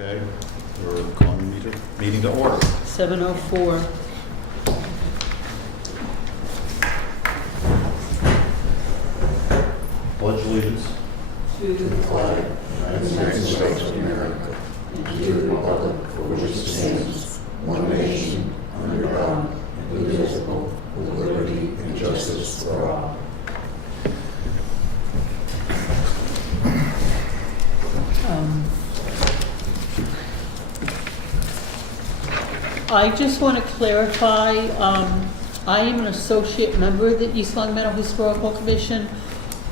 Okay, we're calling meeting to order. 7:04. Pledge allegiance To the flag of the United States of America and to the republic for which it stands, one nation, under God, indivisible, with liberty and justice for all. I just want to clarify, I am an associate member of the East Long Meadow Historical Commission.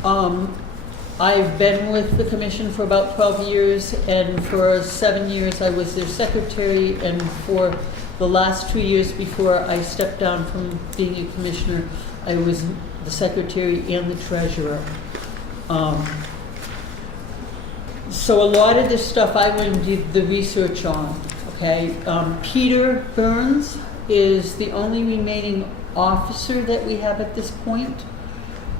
I've been with the commission for about 12 years, and for 7 years I was their secretary, and for the last 2 years before I stepped down from being a commissioner, I was the secretary and the treasurer. So a lot of this stuff I went and did the research on, okay? Peter Burns is the only remaining officer that we have at this point.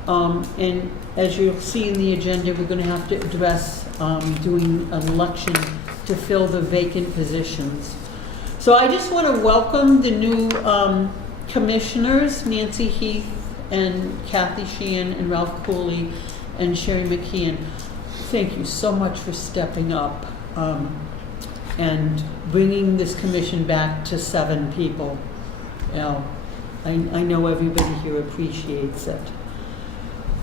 And as you'll see in the agenda, we're going to have to address doing an election to fill the vacant positions. So I just want to welcome the new commissioners, Nancy Heath and Kathy Sheehan and Ralph Cooley and Sherry McKeon. Thank you so much for stepping up and bringing this commission back to 7 people. You know, I know everybody here appreciates it.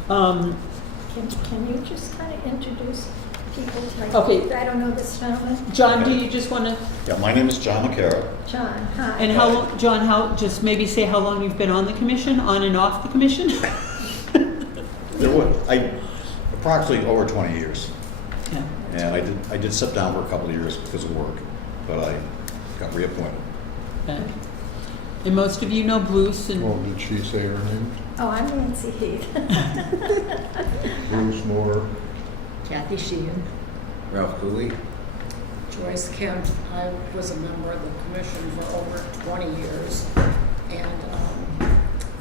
Can you just kind of introduce people? Like, Okay. I don't know this gentleman. John, do you just want to? Yeah, my name is John McCara. John, hi. And John, just maybe say how long you've been on the commission, on and off the commission? Approximately over 20 years. Yeah. And I did sit down for a couple of years because of work, but I got reappointed. Okay. And most of you know Bruce and Well, did she say her name? Oh, I'm Nancy Heath. Bruce Moore. Kathy Sheehan. Ralph Cooley. Joyce Kemp. I was a member of the commission for over 20 years, and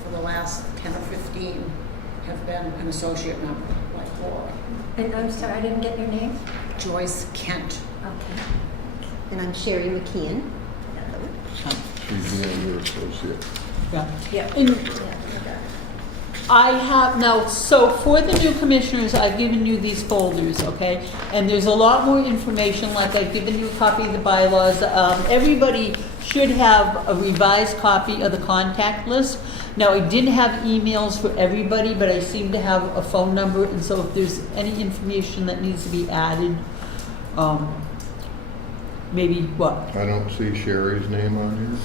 for the last 10 or 15 have been an associate member, like Laura. And I'm sorry, I didn't get your name. Joyce Kent. Okay. And I'm Sherry McKeon. She's the younger associate. yeah. Yeah. And Yeah, I got it. I have now, so for the new commissioners, I've given you these folders, okay? And there's a lot more information, like I've given you a copy of the bylaws. Everybody should have a revised copy of the contact list. Now, I didn't have emails for everybody, but I seem to have a phone number, and so if there's any information that needs to be added, maybe what? I don't see Sherry's name on here.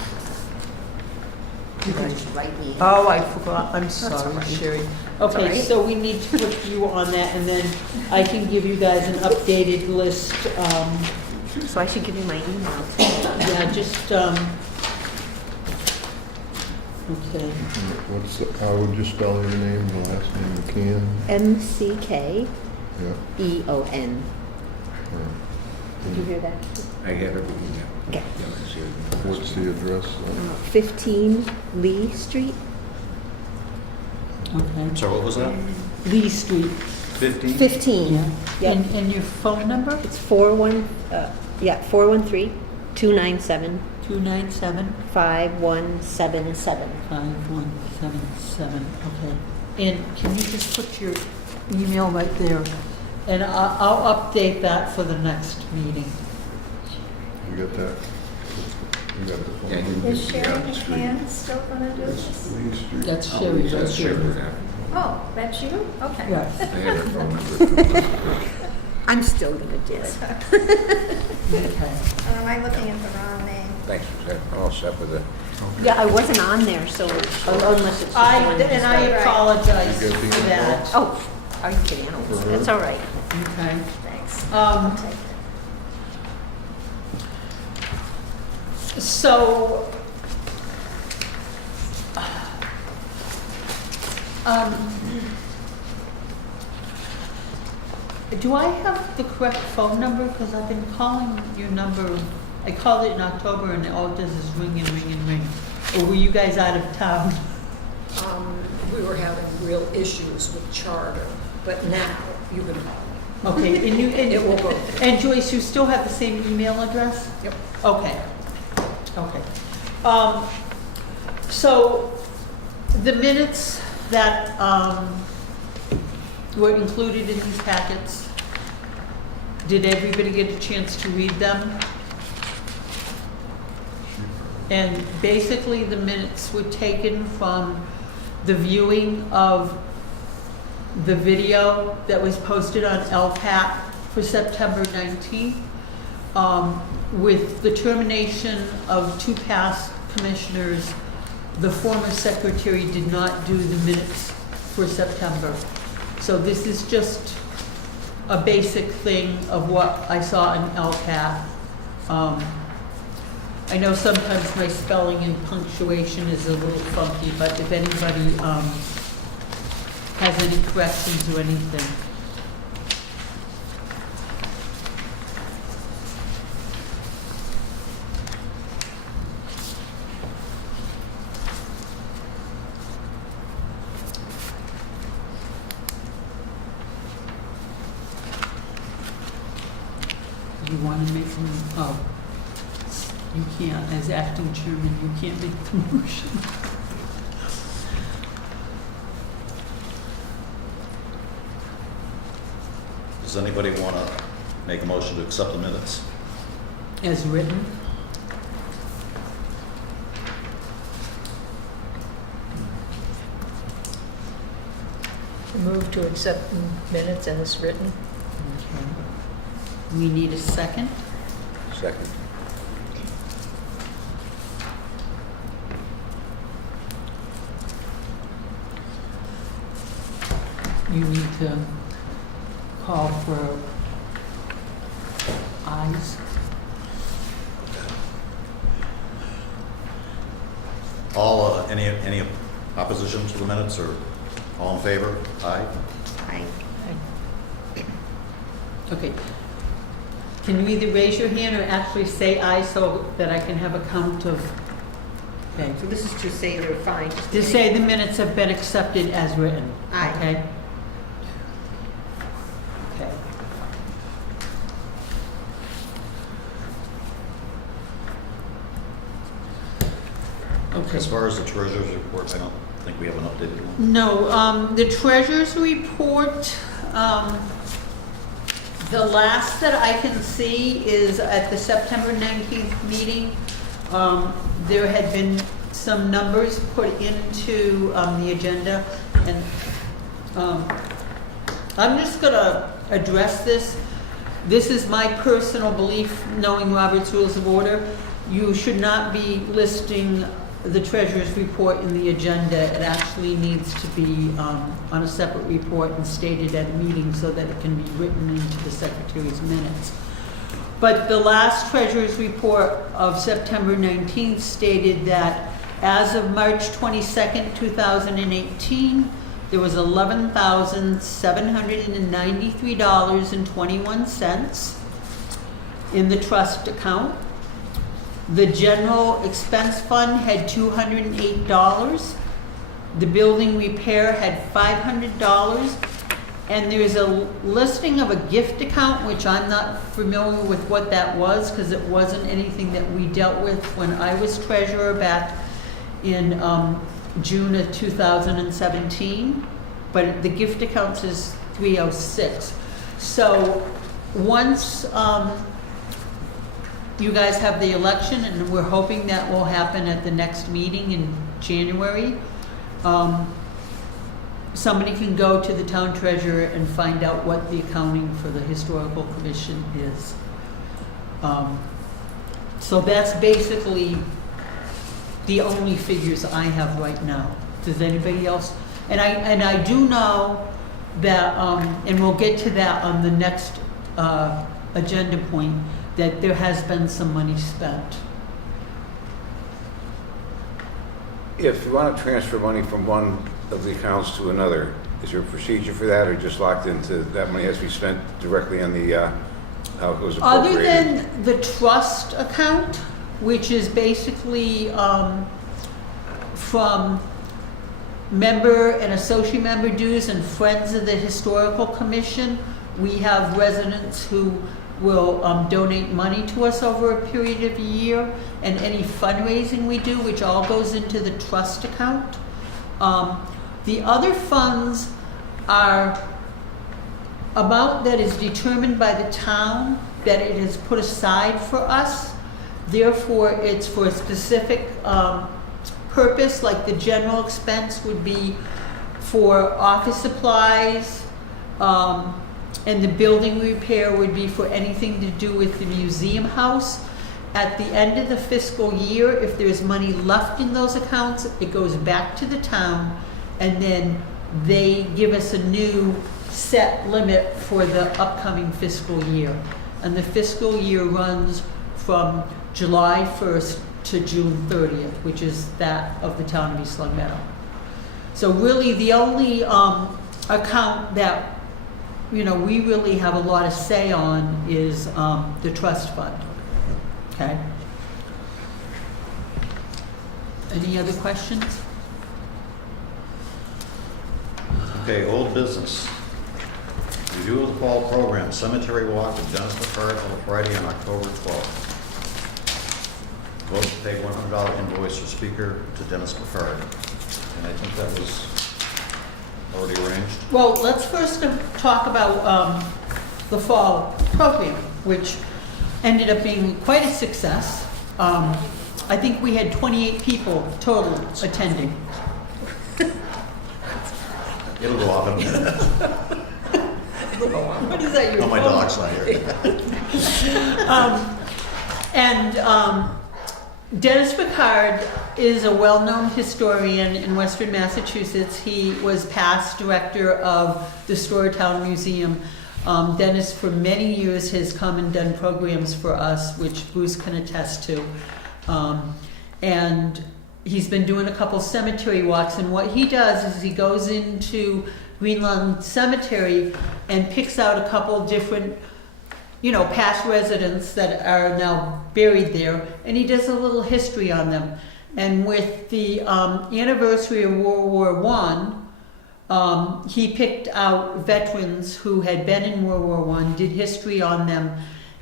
You can just write me in. Oh, I forgot, I'm sorry, all right. Sherry. all Okay, right. so we need to put you on that, and then I can give you guys an updated list. So I should give you my email. Yeah, just, okay. How would you spell your name, the last name, McKeon? McKeon. Yeah. Did you hear that? I have everything now. Okay. Yeah, I see it. What's the address? 15 Lee Street. Okay. So what was that? Lee Street. 15? 15. Yeah. Yep. And your phone number? It's 413-297-5177. 297 5177. Okay. And can you just put your email right there? And I'll update that for the next meeting. You got that? You got the phone Yeah, number? Is Sherry McCann still going to do this? Lee Street. That's Sherry. That's Sherry. Oh, that's you? Okay. Yes. I have her phone number. I'm still going to do it. Okay. Am I looking at the wrong name? Thanks, is that all set with it? Yeah, I wasn't on there, so unless it's... And I apologize You got the for that. Oh, are you kidding? I don't- For her? That's all right. Okay. Thanks. I'll take it. So, do I have the correct phone number? Because I've been calling your number. I called it in October, and all it does is ring and ring and ring. Or were you guys out of town? We were having real issues with charter, but now you can call me. Okay, and you, and It will go. And Joyce, you still have the same email address? Yep. Okay, okay. So, the minutes that, were included in these packets, did everybody get a chance to read them? And basically, the minutes were taken from the viewing of the video that was posted on LPAT for September 19th, with the termination of 2 past commissioners. The former secretary did not do the minutes for September. So this is just a basic thing of what I saw in LPAT. I know sometimes my spelling and punctuation is a little funky, but if anybody has any corrections or anything. You want to make them, oh, you can't, as acting chairman, you can't make the motion. Does anybody want to make a motion to accept the minutes? As written? Move to accept minutes as written. Okay. We need a second. Second. You need to call for ayes. All, any opposition to the minutes, or all in favor? Aye? Aye. Okay. Can you either raise your hand or actually say aye so that I can have a count of, okay. So this is to say they're fine. To say the minutes have been accepted as written. Aye. Okay? Okay. Okay. As far as the treasurer's reports, I don't think we have an updated one. No, the treasurer's report, the last that I can see is at the September 19th meeting. There had been some numbers put into the agenda, and I'm just gonna address this. This is my personal belief, knowing Robert's Rules of Order. You should not be listing the treasurer's report in the agenda. It actually needs to be on a separate report and stated at a meeting so that it can be written into the secretary's minutes. But the last treasurer's report of September 19th stated that as of March 22nd, 2018, there was $11,793.21 in the trust account. The general expense fund had $208. The building repair had $500. And there's a listing of a gift account, which I'm not familiar with what that was, because it wasn't anything that we dealt with when I was treasurer back in June of 2017. But the gift account says 306. So once you guys have the election, and we're hoping that will happen at the next meeting in January, somebody can go to the town treasurer and find out what the accounting for the historical commission is. So that's basically the only figures I have right now. Does anybody else? And I do know that, and we'll get to that on the next agenda point, that there has been some money spent. If you want to transfer money from one of the accounts to another, is there a procedure for that, or just locked into that money has to be spent directly on the, how it goes appropriated? Other than the trust account, which is basically from member and associate member dues and Friends of the Historical Commission, We have residents who will donate money to us over a period of a year, and any fundraising we do, which all goes into the trust account. The other funds are amount that is determined by the town that it has put aside for us. Therefore, it's for a specific purpose, like the general expense would be for office supplies, and the building repair would be for anything to do with the museum house. At the end of the fiscal year, if there's money left in those accounts, it goes back to the town, and then they give us a new set limit for the upcoming fiscal year. And the fiscal year runs from July 1st to June 30th, which is that of the town of East Long Meadow. So really, the only account that we really have a lot of say on is the trust fund. Okay. Any other questions? Okay, old business. Review of the fall program, cemetery walk with Dennis McCart on Friday on October 12th. Vote to pay $100 invoice for speaker to Dennis McCart. And I think that was already arranged. Well, let's first talk about the fall program, which ended up being quite a success. I think we had 28 people total attending. It'll go off in a minute. What is that? Your Oh, my phone? dog's not here. Dennis Picard is a well-known historian in Western Massachusetts. He was past director of the Stortown Museum. Dennis, for many years, has come and done programs for us, which Bruce can attest to. And he's been doing a couple cemetery walks, and what he does is he goes into Green Lawn Cemetery and picks out a couple different past residents that are now buried there, and he does a little history on them. And with the anniversary of World War I, he picked out veterans who had been in World War I, did history on them,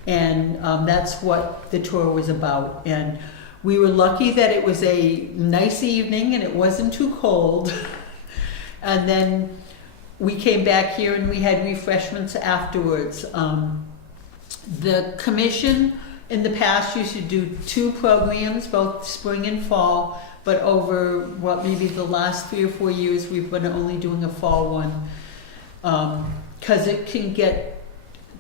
and that's what the tour was about. And we were lucky that it was a nice evening and it wasn't too cold. And then we came back here and we had refreshments afterwards. The commission in the past used to do 2 programs, both spring and fall, but over maybe the last 3 or 4 years, we've been only doing a fall one, because it can get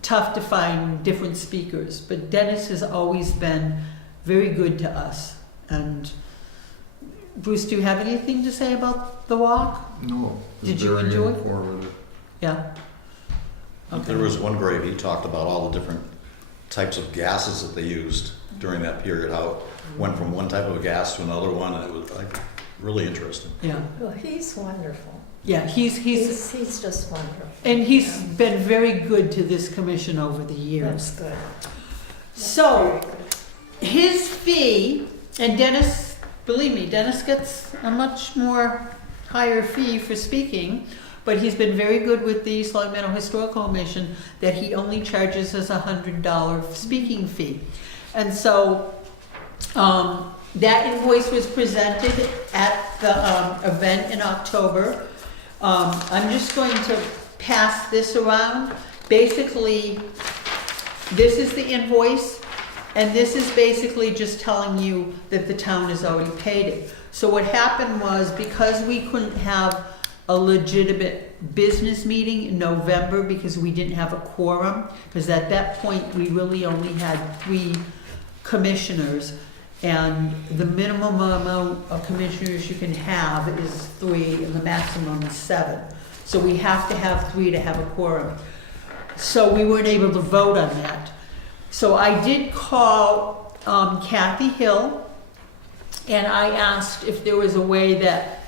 tough to find different speakers. But Dennis has always been very good to us. And Bruce, do you have anything to say about the walk? No. Did you enjoy? Informative. Yeah. Okay. There was one grave, he talked about all the different types of gases that they used during that period, how it went from one type of gas to another one, and it was like really interesting. Yeah. Well, he's wonderful. Yeah, he's He's just wonderful. and he's been very good to this commission over the years. That's good. So, his fee, and Dennis, believe me, Dennis gets a much more higher fee for speaking, but he's been very good with the East Long Meadow Historical Commission that he only charges us $100 speaking fee. And so, that invoice was presented at the event in October. I'm just going to pass this around. Basically, this is the invoice, and this is basically just telling you that the town has already paid it. So what happened was, because we couldn't have a legitimate business meeting in November because we didn't have a quorum, because at that point we really only had 3 commissioners, and the minimum amount of commissioners you can have is 3 and the maximum is 7. So we have to have 3 to have a quorum. So we weren't able to vote on that. So I did call Kathy Hill, and I asked if there was a way that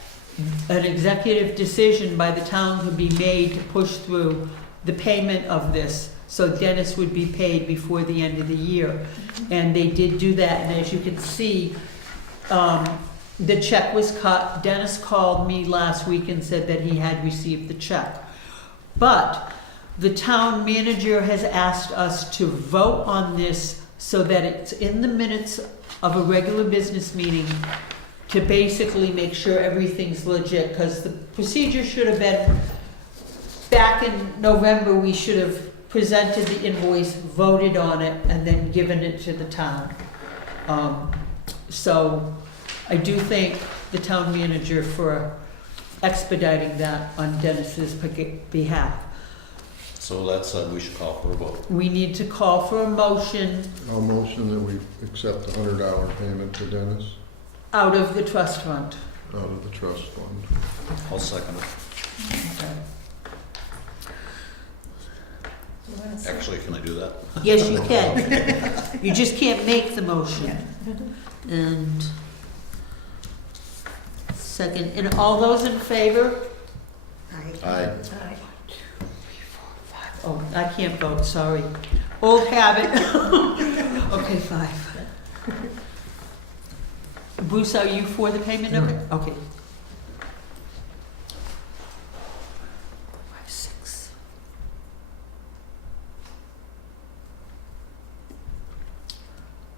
an executive decision by the town could be made to push through the payment of this, so Dennis would be paid before the end of the year. And they did do that, and as you can see, the check was cut. Dennis called me last week and said that he had received the check. But The town manager has asked us to vote on this so that it's in the minutes of a regular business meeting to basically make sure everything's legit, because the procedure should have been, back in November, we should have presented the invoice, voted on it, and then given it to the town. So I do thank the town manager for expediting that on Dennis's behalf. So that's, we should call for a vote. We need to call for a motion I'll motion that we accept the $100 payment to Dennis out of the trust fund. out of the trust fund. I'll second it. Okay. You wanna say- Actually, can I do that? Yes, you can. You just can't make the motion. And second, and all those in favor? Aye. Aye. Aye. Oh, I can't vote, sorry. Old habit. Okay, 5. Bruce, are you for the payment of it? Okay. 5, 6.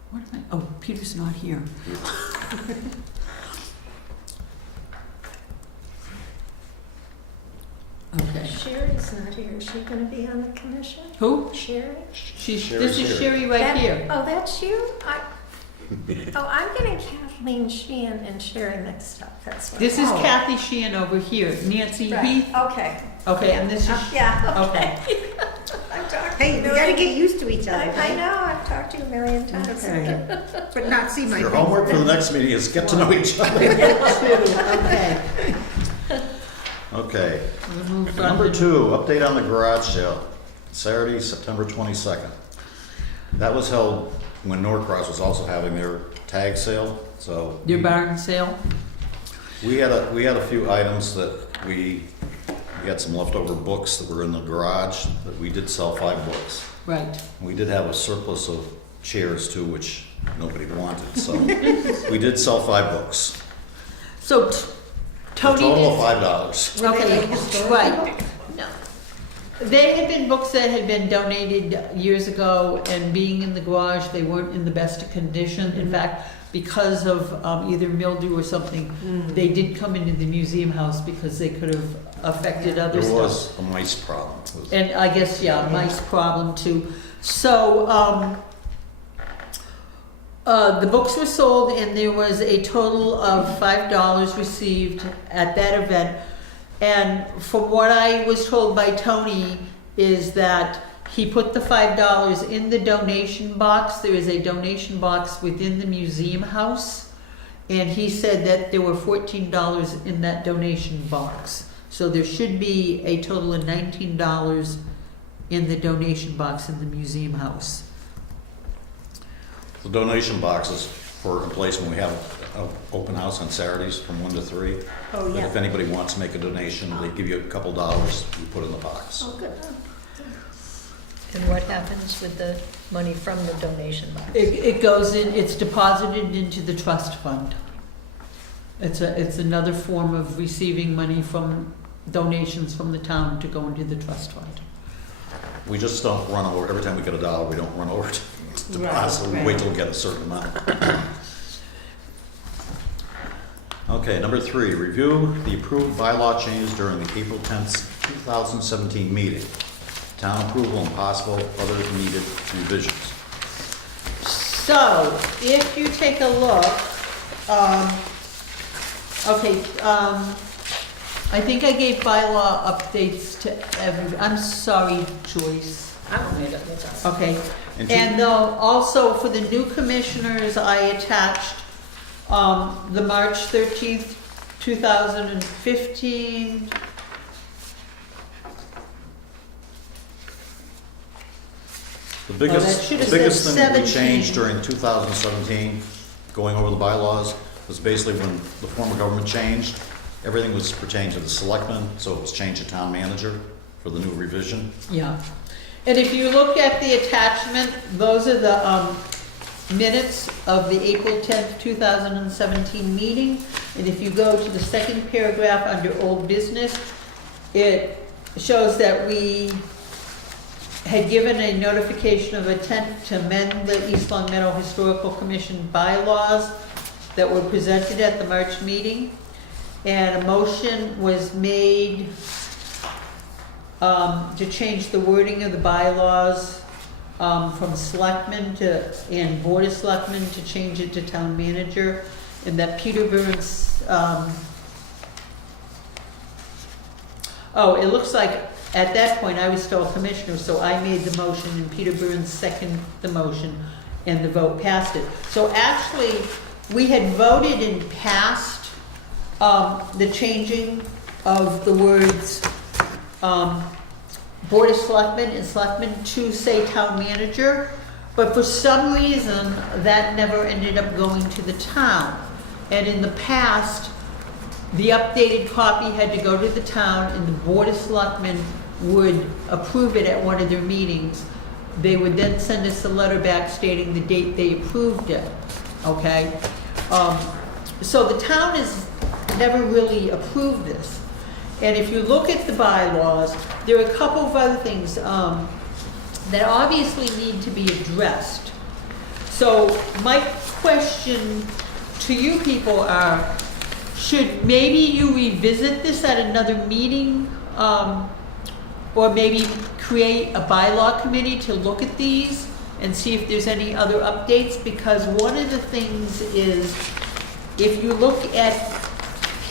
What am I, oh, Peter's not here. Okay. Sherry's not here. Is she gonna be on the commission? Who? Sherry? This is Sherry right That- here. Oh, that's you? I'm getting Kathleen Sheehan and Sherry mixed up, that's what. This is Oh. Kathy Sheehan over here, Nancy Right, Heath. okay. Okay, and this is, Yeah, okay. I'm talking. Hey, we gotta get used to each other, I right? know, I've talked to you a million times. Okay. But not see my. Your homework for the next meeting is get to know each other. Okay. Okay. We'll move on Number to- 2, update on the garage sale, Saturday, September 22nd. That was held when Norcross was also having their tag sale, so. Your barn sale? We had a few items that we had some leftover books that were in the garage, but we did sell 5 books. Right. We did have a surplus of chairs too, which nobody wanted, so we did sell 5 books. So A Tony total of did. $5. Okay, right. No. They had been books that had been donated years ago, and being in the garage, they weren't in the best of condition. In fact, because of either mildew or something, they did come into the museum house because they could have affected other There stuff. was a mice problem. And I guess, yeah, mice problem too. So, the books were sold and there was a total of $5 received at that event. And from what I was told by Tony is that he put the $5 in the donation box. There is a donation box within the museum house. And he said that there were $14 in that donation box. So there should be a total of $19 in the donation box in the museum house. The donation boxes for a place when we have an open house on Saturdays from 1 to 3. Oh, But yeah. if anybody wants to make a donation, they give you a couple dollars, you put in the box. Oh, good. And what happens with the money from the donation box? It goes in, it's deposited into the trust fund. It's another form of receiving money from donations from the town to go into the trust fund. We just don't run over, every time we get a dollar, we don't run over to deposit, we wait till we get a certain amount. Okay, number 3, review the approved bylaw change during the April 10th, 2017 meeting. Town approval and possible other needed revisions. So, if you take a look, I think I gave bylaw updates to I'm sorry, Joyce. I don't need it, that's all. Okay, And and also for the new commissioners, I attached the March 13th, 2015. The that biggest, should the have biggest said thing that we 17. changed during 2017, going over the bylaws, was basically when the form of government changed, everything was pertained to the selectmen, so it was changed to town manager for the new revision. Yeah, and if you look at the attachment, those are the minutes of the April 10th, 2017 meeting. And if you go to the second paragraph under old business, it shows that we had given a notification of intent to amend the East Long Meadow Historical Commission bylaws that were presented at the March meeting. And a motion was made to change the wording of the bylaws from selectmen and board of selectmen to change it to town manager, and that Peter Burns, it looks like at that point I was still a commissioner, so I made the motion and Peter Burns seconded the motion and the vote passed it. So actually, we had voted and passed the changing of the words Board of Selectmen and Selectmen to say Town Manager, but for some reason, that never ended up going to the town. And in the past, the updated copy had to go to the town, and the Board of Selectmen would approve it at one of their meetings. They would then send us a letter back stating the date they approved it, okay? So the town has never really approved this. And if you look at the bylaws, there are a couple of other things that obviously need to be addressed. So my question to you people are, should maybe you revisit this at another meeting, or maybe create a bylaw committee to look at these and see if there's any other updates? Because one of the things is, if you look at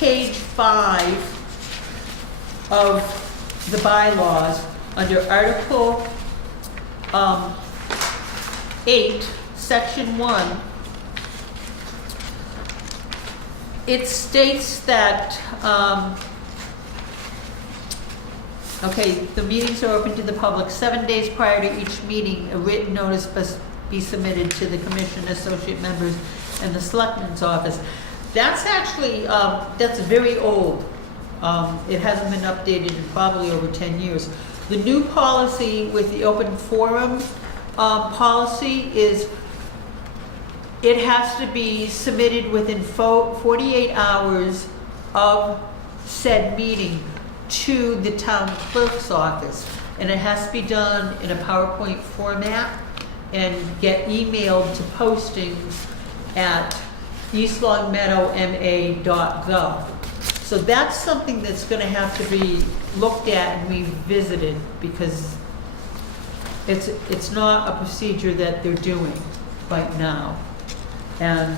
page 5 of the bylaws, under Article 8, Section 1, it states that, the meetings are open to the public 7 days prior to each meeting. A written notice must be submitted to the commission, associate members, and the selectman's office. That's actually, that's very old. It hasn't been updated in probably over 10 years. The new policy with the open forum policy is it has to be submitted within 48 hours of said meeting to the town clerk's office. And it has to be done in a PowerPoint format and get emailed to postings at eastlongmeadowma.gov. So that's something that's going to have to be looked at and revisited, because it's not a procedure that they're doing right now. And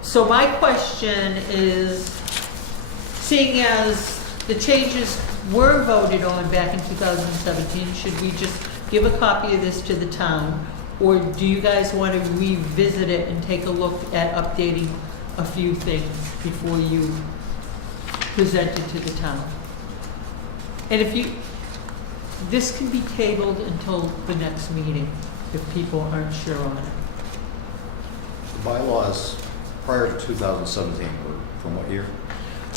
so my question is, seeing as the changes were voted on back in 2017, should we just give a copy of this to the town? Or do you guys want to revisit it and take a look at updating a few things before you present it to the town? And if you, this can be tabled until the next meeting if people aren't sure on it. The bylaws prior to 2017 were from what year?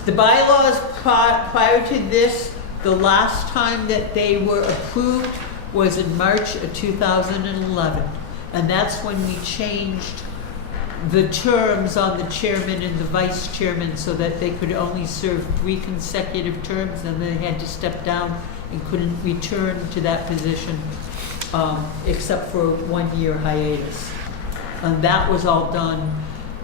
The bylaws prior to this, the last time that they were approved was in March of 2011. And that's when we changed the terms on the chairman and the vice chairman so that they could only serve 3 consecutive terms, and then they had to step down and couldn't return to that position except for a 1-year hiatus. And that was all done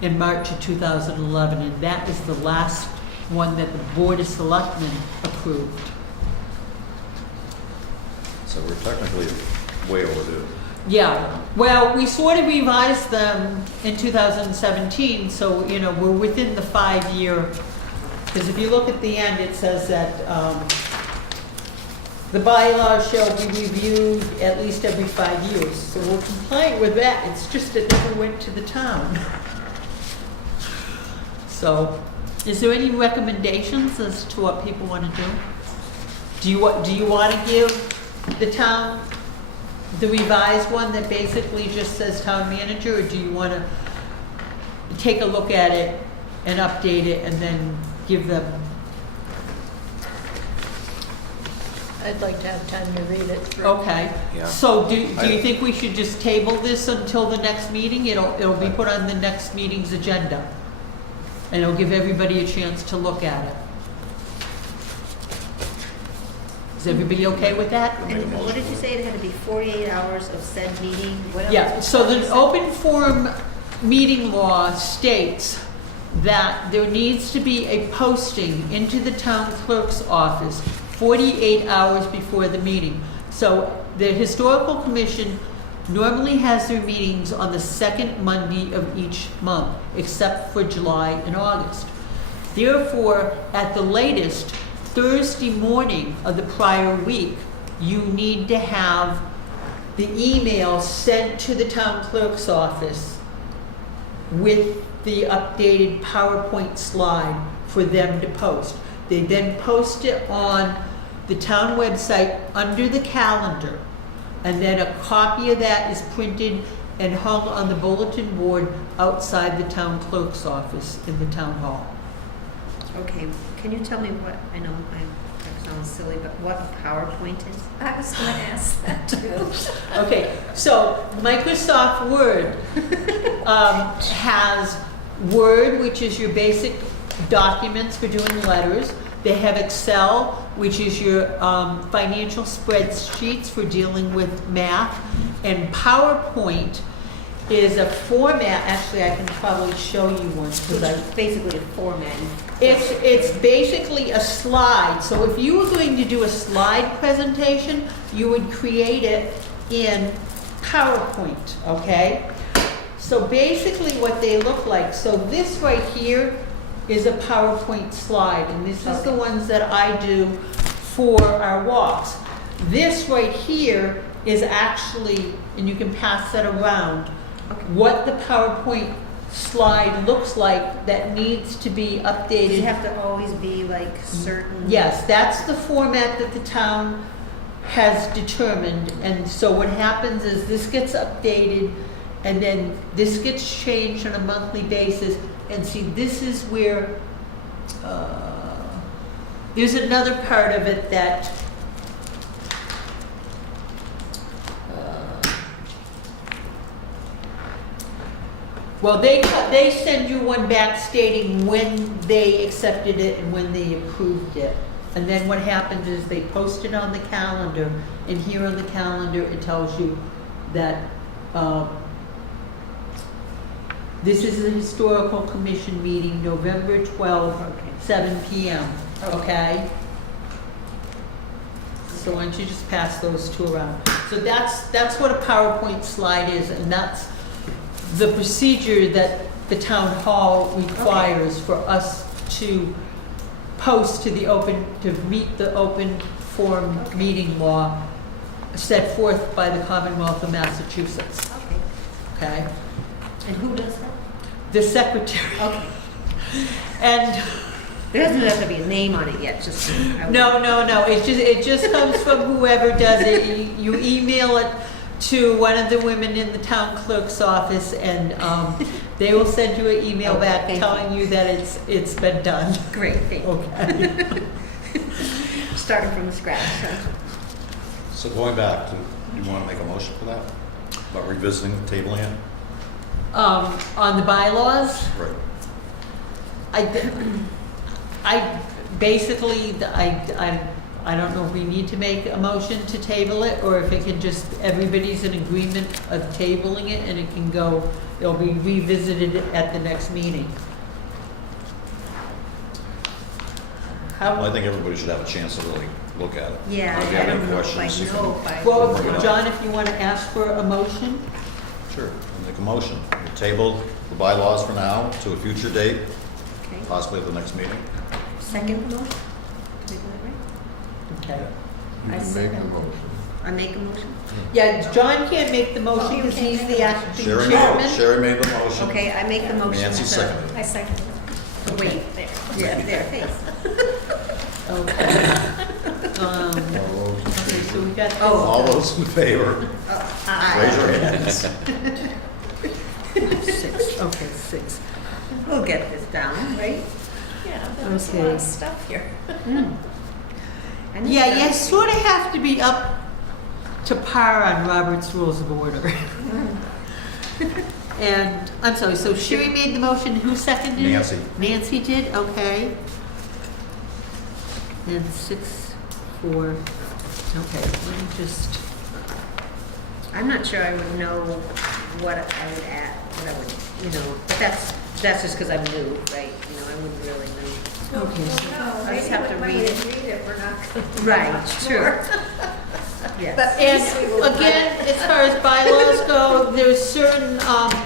in March of 2011, and that is the last one that the Board of Selectmen approved. So we're technically way overdue. Yeah, well, we sort of revised them in 2017, so, you know, we're within the 5-year, because if you look at the end, it says that the bylaws shall be reviewed at least every 5 years. So we're complying with that, it's just it never went to the town. So, is there any recommendations as to what people want to do? Do you want to give the town the revised one that basically just says town manager, or do you want to take a look at it and update it and then give them? I'd like to have time to read it through. Okay. Yeah. So do you think we should just table this until the next meeting? It'll be put on the next meeting's agenda, and it'll give everybody a chance to look at it. Is everybody okay with that? And what did you say, it had to be 48 hours of said meeting? What else? Yeah, so the open forum meeting law states that there needs to be a posting into the town clerk's office 48 hours before the meeting. So the historical commission normally has their meetings on the second Monday of each month, except for July and August. Therefore, at the latest, Thursday morning of the prior week, you need to have the email sent to the town clerk's office with the updated PowerPoint slide for them to post. They then post it on the town website under the calendar, and then a copy of that is printed and hung on the bulletin board outside the town clerk's office in the town hall. Okay, can you tell me what, I know I sound silly, but what a PowerPoint is? I was gonna ask that too. Okay, so Microsoft Word has Word, which is your basic documents for doing letters. They have Excel, which is your financial spreadsheets for dealing with math. And PowerPoint is a format, actually I can probably show you one, because I It's basically a format. It's basically a slide. So if you were going to do a slide presentation, you would create it in PowerPoint, okay? So basically what they look like, so this right here is a PowerPoint slide, and this is the ones that I do for our walks. This right here is actually, and you can pass that around, what the PowerPoint slide looks like that needs to be updated. Does it have to always be like certain? Yes, that's the format that the town has determined, and so what happens is this gets updated, and then this gets changed on a monthly basis, and see, this is where, there's another part of it that, well, they send you one back stating when they accepted it and when they approved it. And then what happens is they post it on the calendar, and here on the calendar it tells you that this is a historical commission meeting, November 12th, 7 p.m., okay? So why don't you just pass those two around. So that's what a PowerPoint slide is, and that's the procedure that the town hall requires for us to post to the open, to meet the open forum meeting law set forth by the Commonwealth of Massachusetts, Okay. okay? And who does that? The secretary. Okay. And There doesn't have to be a name on it yet, just. no, it just comes from whoever does it. You email it to one of the women in the town clerk's office, and they will send you an email Okay, back thank telling you that it's been done. Great, thank you. Okay. Starting from scratch, huh? So going back, do you want to make a motion for that? About revisiting, tabling it? On the bylaws, Right. I basically, I don't know if we need to make a motion to table it, or if it can just, everybody's in agreement of tabling it, and it can go, it'll be revisited at the next meeting. Well, I think everybody should have a chance to really look at it. Yeah, If you I have any don't know if questions, you I can- know if I. Well, Bring it up. John, if you want to ask for a motion? Sure, I'll make a motion. We'll table the bylaws for now to a future date, Okay. possibly at the next meeting. Second motion? Did I do Okay. You I can make second. a motion. that right? I make a motion? Yeah, John can't make the motion you because can't he's make the the acting Sherry chairman. made the motion. Okay, I make the motion. Nancy to- seconded it. I second it. Wait, there, yeah, there, thanks. Okay. All those Okay, so we got this. All those in favor, raise your hands. 6, okay, 6. We'll get this down, right? Yeah, there was a Okay. lot of stuff here. I know Yeah, that. you sort of have to be up to par on Robert's Rules of Order. And, I'm sorry, so Sherry made the motion, who seconded it? Nancy. Nancy did, okay. And 6, 4, Okay, let me just, I'm not sure I would know what I would add, what I would, but that's just because I'm new, right? I wouldn't really know. okay, so No, I just maybe have to when read we it. read it, we're not going to. Right, true. Yes. But And again, as far as bylaws go, there's certain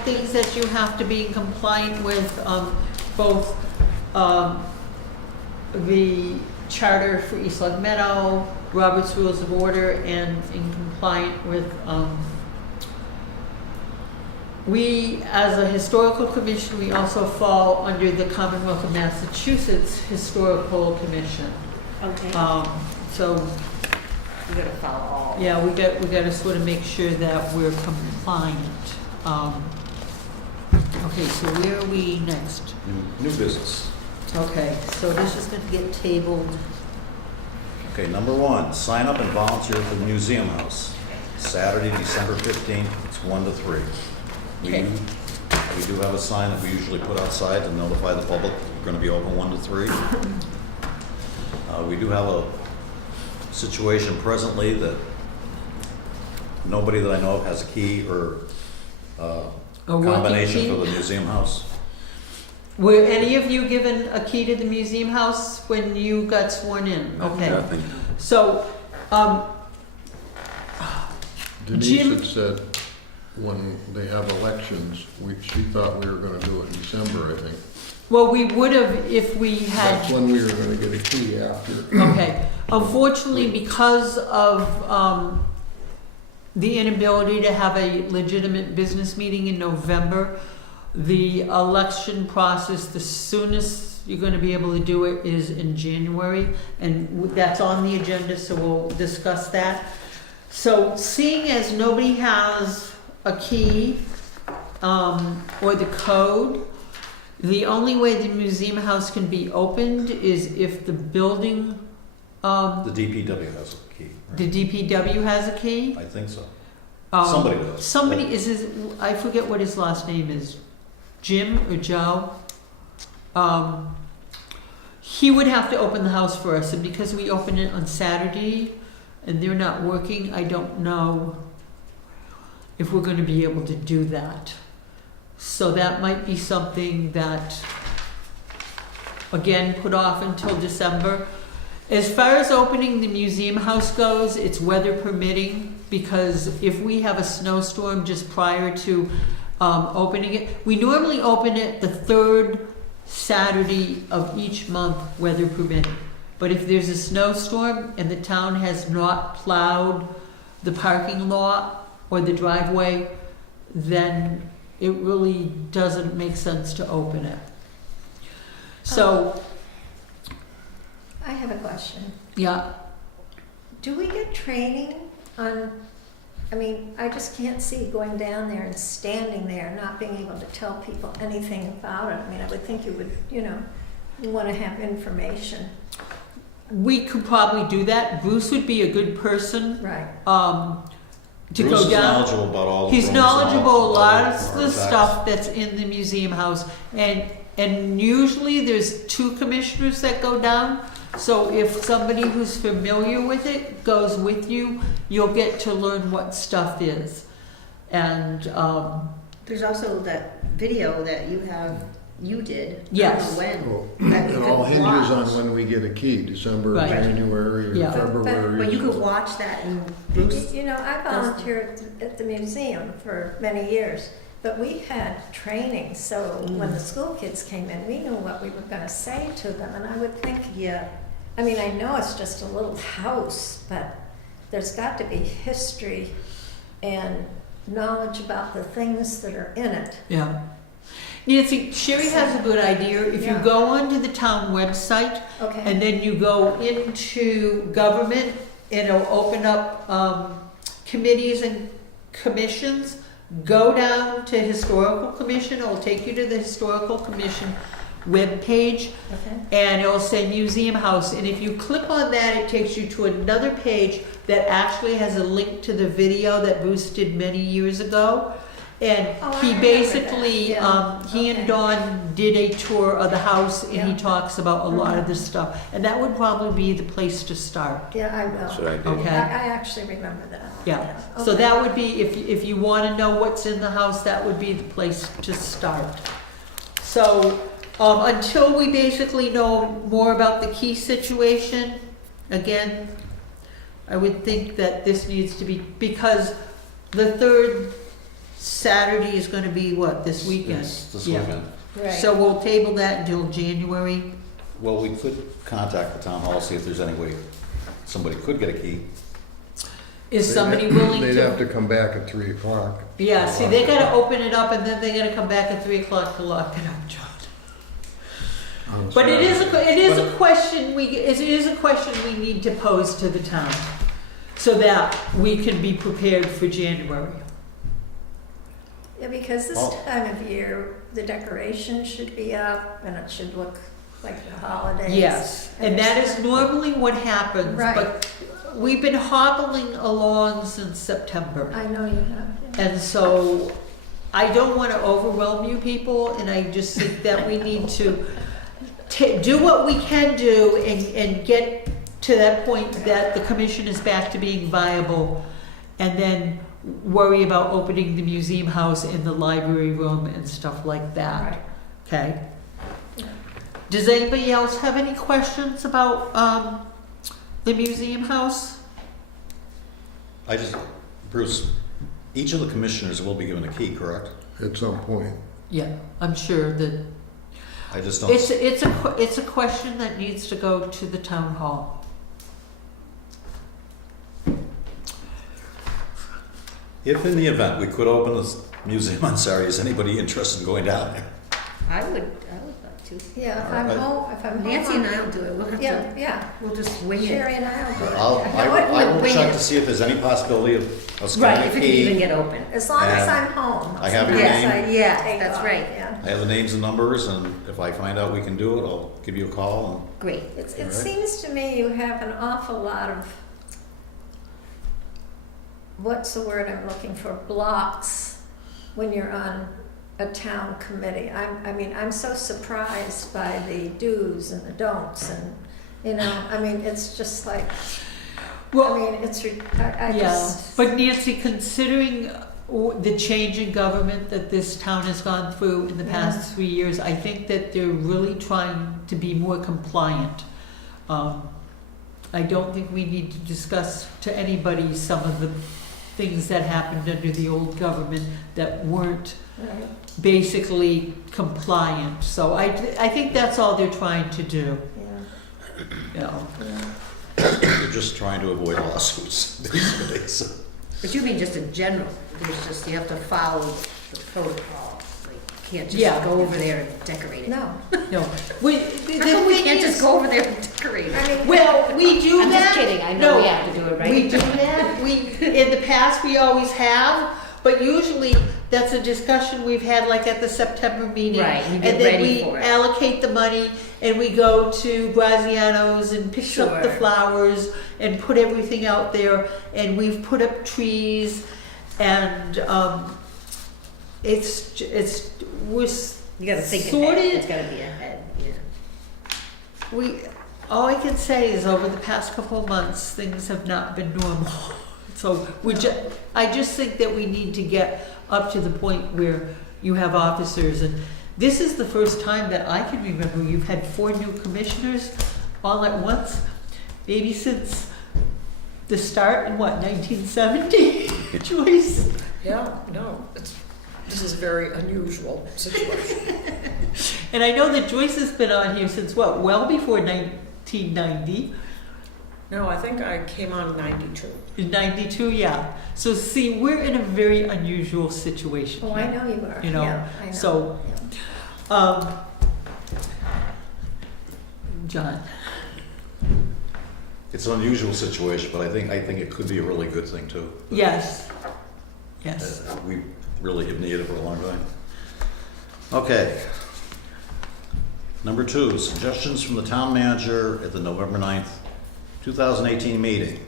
things that you have to be compliant with, both the charter for East Long Meadow, Robert's Rules of Order, and in compliant with, we, as a historical commission, we also fall under the Commonwealth of Massachusetts Historical Commission. Okay. So, You gotta follow all. yeah, we got to sort of make sure that we're compliant. Okay, so where are we next? New business. Okay, so this is going to get tabled. Okay, number 1, sign up and volunteer for the Museum House. Saturday, December 15th, it's 1 to 3. Okay. We do have a sign that we usually put outside to notify the public we're going to be open 1 to 3. We do have a situation presently that nobody that I know of has a key or working combination key? for the Museum House. Were any of you given a key to the museum house when you got sworn in? Okay. Nothing. So, Denise Jim- had said when they have elections, she thought we were gonna do it in December, I think. well, we would have if we had. That's when we were gonna get a key after. Okay. Unfortunately, because of the inability to have a legitimate business meeting in November, the election process, the soonest you're going to be able to do it is in January, and that's on the agenda, so we'll discuss that. So seeing as nobody has a key or the code, the only way the museum house can be opened is if the building, The DPW has a key. right? the DPW has a key. I think so. Um, Somebody does. Somebody is his, I forget what his last name is, Jim or Joe. He would have to open the house for us, and because we open it on Saturday and they're not working, I don't know if we're going to be able to do that. So that might be something that, again, put off until December. As far as opening the museum house goes, it's weather permitting, because if we have a snowstorm just prior to opening it, we normally open it the 3rd Saturday of each month, weather permitting. But if there's a snowstorm and the town has not plowed the parking lot or the driveway, then it really doesn't make sense to open it. So, I have a question. yeah. Do we get training on, I just can't see going down there and standing there, not being able to tell people anything about it. I would think you would, you want to have information. We could probably do that. Bruce would be a good person Right. to Bruce go is down. knowledgeable about all the He's rooms, knowledgeable all a lot of the the artifacts. stuff that's in the museum house, and usually there's 2 commissioners that go down. So if somebody who's familiar with it goes with you, you'll get to learn what stuff is. And There's also that video that you did. Yes. I don't know Well, when. that you It all could hinges watch. on when we get a key, December, Right. January, or Yeah. February. But you could watch that and Bruce. I volunteered at the museum for many years, but we had training, so when the school kids came in, we knew what we were going to say to them, and I would think, Yeah. I know it's just a little house, but there's got to be history and knowledge about the things that are in it. yeah. Nancy, Sherry has a good idea. If you Yeah. go onto the town website, Okay. and then you go into government, and it'll open up committees and commissions. Go down to Historical Commission. It'll take you to the Historical Commission webpage, Okay. and it'll say Museum House. And if you click on that, it takes you to another page that actually has a link to the video that Bruce did many years ago. And Oh, I he remember basically, that. Yeah. he and Okay. Dawn did a tour of the house, and he Yeah. talks about a lot of this stuff. And that would probably be the place to start. Yeah, I will. That's what I did. Okay. I actually remember that. Yeah, so Okay. that would be, if you want to know what's in the house, that would be the place to start. So, until we basically know more about the key situation, again, I would think that this needs to be, because the third Saturday is gonna be what, this weekend? It's this Yeah. weekend. Right. So we'll table that until January. Well, we could contact the town hall, see if there's any way somebody could get a key. Is somebody willing They'd have to? to come back at 3 o'clock. Yeah, see, they gotta open it up, and then they gotta come back at 3 o'clock to lock it up, John. on But it is a But- question it is a question we need to pose to the town, so that we can be prepared for January. Yeah, because this Oh. time of year, the decorations should be up and it should look like the holidays. Yes, and that is normally what happens, Right. but we've been hobbling along since September. I know you have. yeah. And so I don't want to overwhelm you people, and I just think that we need to do what we can do and get to that point that the commission is back to being viable, and then worry about opening the museum house in the library room and stuff like that. Right. Okay? Yeah. Does anybody else have any questions about the museum house? Bruce, each of the commissioners will be given a key, correct? At some point. Yeah, I'm sure that I just don't. it's a question that needs to go to the town hall. If in the event we could open this museum on Saturday, is anybody interested in going down there? I would love to. Yeah, if All I'm right. home, if I'm home. Nancy and I'll do it, we'll have Yeah, to, yeah. we'll just wing it. Sherry and I'll do it. I will wing check it. to see if there's any possibility of us Right, getting if a it can even key. get open. As long as And I'm home. I have your sometimes name. I Yeah, take that's off, right. Yeah. I have the names and numbers, and if I find out we can do it, I'll give you a call. Great. It All right. seems to me you have an awful lot of, what's the word I'm looking for, blocks when you're on a town committee. I'm so surprised by the do's and the don'ts and, it's just like, I Yeah, just. but Nancy, considering the change in government that this town has gone through in the past 3 years, I think that they're really trying to be more compliant. I don't think we need to discuss to anybody some of the things that happened under the old government that weren't Right, basically compliant. So I think that's all they're trying to do, yeah, you know. yeah. They're just trying to avoid lawsuits these days. But you mean just in general, there's just, you have to follow the protocol. Like, you can't Yeah. just go over there and decorate it. No, No, How come we can't just go over there and decorate it? Well, we do I'm that. just kidding, I know we have to do it, right? We do that. In the past, we always have, but usually that's a discussion we've had like at the September meeting. Right, we get And then ready we for it. allocate the money and we go to Graziano's and pick up the Sure. flowers and put everything out there. And we've put up trees and, we're You gotta think sort ahead, of- it's gotta be ahead, yeah. all I can say is over the past couple of months, things have not been normal. So I just think that we need to get up to the point where you have officers, and this is the first time that I can remember you've had 4 new commissioners all at once, maybe since the start in 1970, Joyce? Yeah, no, this is a very unusual situation. And I know that Joyce has been on here since what, well before 1990? No, I think I came on in 92. In 92, yeah. So see, we're in a very unusual situation. oh, I here, know you are, You know, yeah, I know. so, Yeah. John, It's an unusual situation, but I think it could be a really good thing too. yes, yes. We really have needed it for a long time. Okay. Number 2, suggestions from the town manager at the November 9th, 2018 meeting.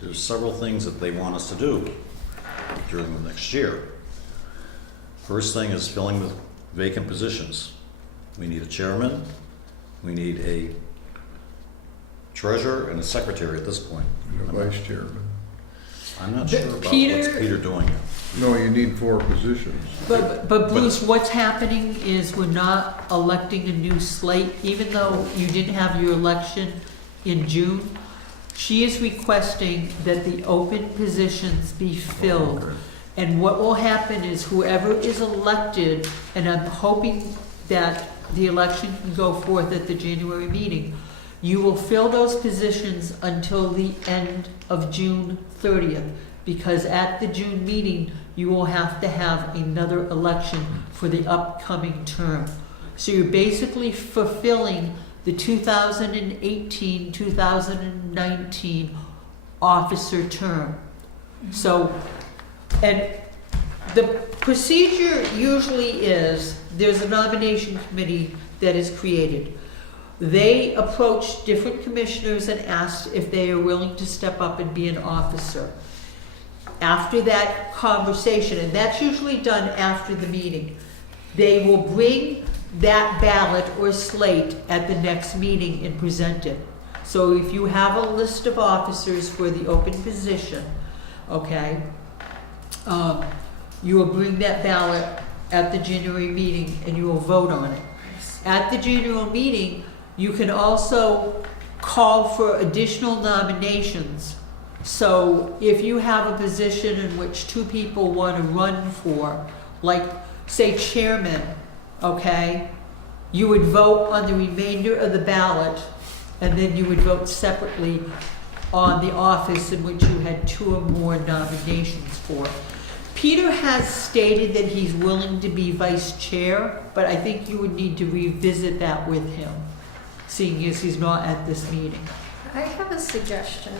There's several things that they want us to do during the next year. First thing is filling the vacant positions. We need a chairman, we need a treasurer and a secretary at this point. And a vice chairman. I'm not But sure about what's Peter- Peter doing. No, you need 4 positions. But Bruce, what's happening is we're not electing a new slate, even though you didn't have your election in June. She is requesting that the open positions be filled. Okay. And what will happen is whoever is elected, and I'm hoping that the election can go forth at the January meeting, you will fill those positions until the end of June 30th. Because at the June meeting, you will have to have another election for the upcoming term. So you're basically fulfilling the 2018, 2019 officer term. So, and the procedure usually is, there's a nomination committee that is created. They approach different commissioners and ask if they are willing to step up and be an officer. After that conversation, and that's usually done after the meeting, they will bring that ballot or slate at the next meeting and present it. So if you have a list of officers for the open position, okay, you will bring that ballot at the January meeting and you will vote on it. At the January meeting, you can also call for additional nominations. So if you have a position in which 2 people want to run for, like, say, chairman, okay, you would vote on the remainder of the ballot, and then you would vote separately on the office in which you had 2 or more nominations for. Peter has stated that he's willing to be vice chair, but I think you would need to revisit that with him, seeing as he's not at this meeting. I have a suggestion.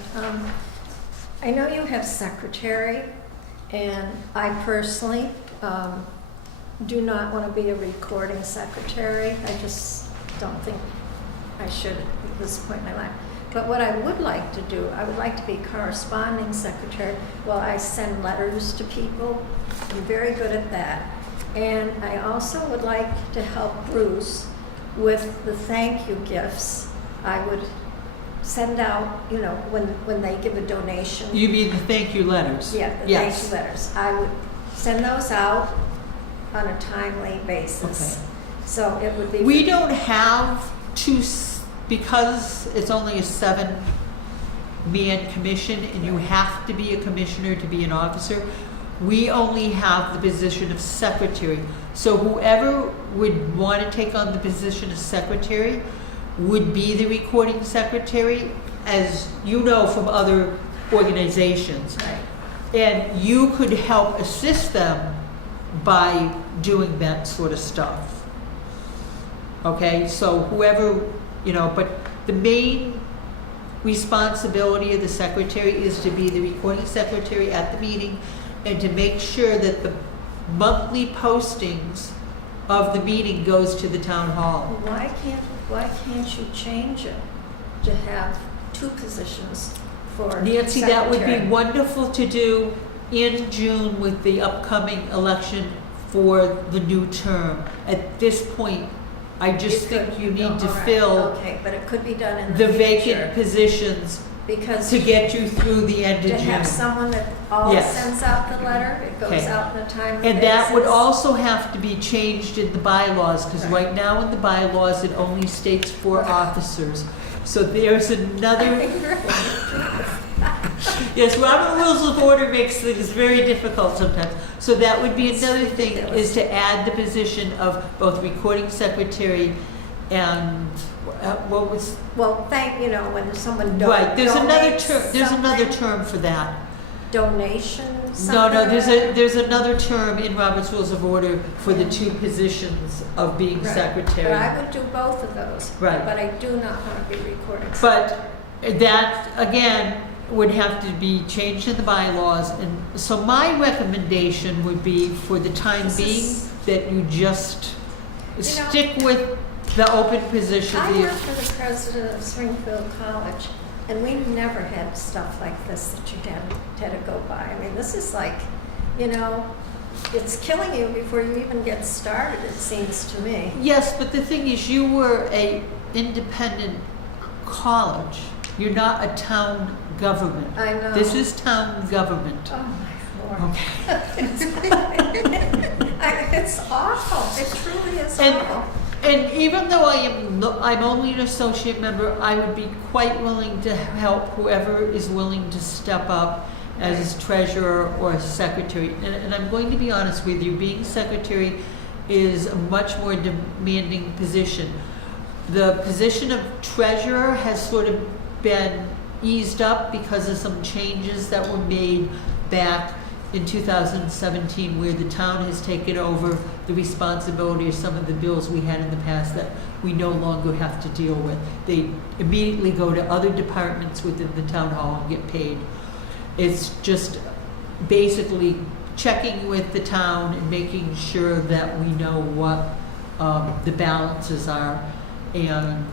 I know you have secretary, and I personally do not want to be a recording secretary. I just don't think I should at this point in my life. But what I would like to do, I would like to be corresponding secretary while I send letters to people. I'm very good at that. And I also would like to help Bruce with the thank you gifts. I would send out, you know, when they give a donation. You mean the thank you letters? Yeah, the Yes. thank you letters. I would send those out on a timely basis. Okay. So it would be. We don't have to, because it's only a 7-man commission and you have to be a commissioner to be an officer, we only have the position of secretary. So whoever would want to take on the position of secretary would be the recording secretary, as you know from other organizations. Right. And you could help assist them by doing that sort of stuff. Okay, so whoever, you know, but the main responsibility of the secretary is to be the recording secretary at the meeting and to make sure that the monthly postings of the meeting goes to the town hall. Why can't you change it to have 2 positions for Nancy, that would be secretary? wonderful to do in June with the upcoming election for the new term. At this point, I just It could- think you need no, to all right, fill Okay, but it could be done in the the future. vacant positions Because to get you through the end to of have June. someone that always Yes. sends out the letter, it goes Okay. out in a timely basis. And that would also have to be changed in the bylaws, because Right. right now in the bylaws, it only states 4 officers. So there's another, yes, Robert Rules of Order makes things very difficult sometimes. So that would be another thing, is to add the position of both recording secretary and, what was, Well, when someone right, there's another donates term, there's another something, term for that. donation, No, something. there's another term in Robert's Rules of Order for the 2 positions of being Right. secretary. But I would do both of those. Right. But I do not want to be recording. But that, again, would have to be changed in the bylaws, and so my recommendation would be, for the time This being, is- that you just know- stick with the open position. I the- worked for the president of Springfield College, and we never had stuff like this that you had to go by. I mean, this is like, it's killing you before you even get started, it seems to me. Yes, but the thing is, you were a independent college. You're not a town government. I know. This is town government. Oh, my Lord. Okay. It's awful. It truly is And- awful. And even though I'm only an associate member, I would be quite willing to help whoever is willing to step up as treasurer or secretary. And I'm going to be honest with you, being secretary is a much more demanding position. The position of treasurer has sort of been eased up because of some changes that were made back in 2017, where the town has taken over the responsibility of some of the bills we had in the past that we no longer have to deal with. They immediately go to other departments within the town hall and get paid. It's just basically checking with the town and making sure that we know what the balances are, and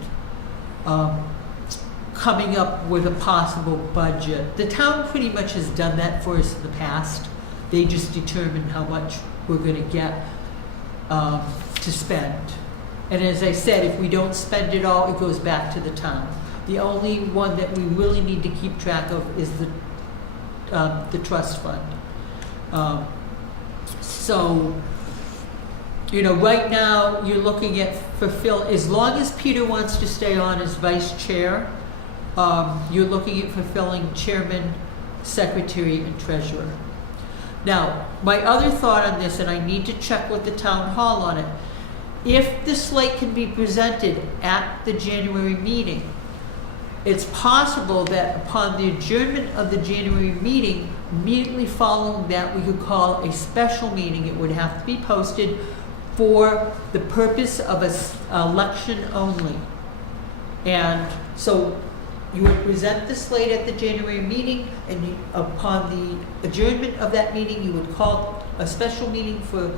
coming up with a possible budget. The town pretty much has done that for us in the past. They just determine how much we're going to get to spend. And as I said, if we don't spend it all, it goes back to the town. The only one that we really need to keep track of is the trust fund. So, you know, right now you're looking at as long as Peter wants to stay on as vice chair, you're looking at fulfilling chairman, secretary, and treasurer. Now, my other thought on this, and I need to check with the town hall on it, if the slate can be presented at the January meeting, it's possible that upon the adjournment of the January meeting, immediately following that, we could call a special meeting. It would have to be posted for the purpose of an election only. And so you would present the slate at the January meeting, and upon the adjournment of that meeting, you would call a special meeting for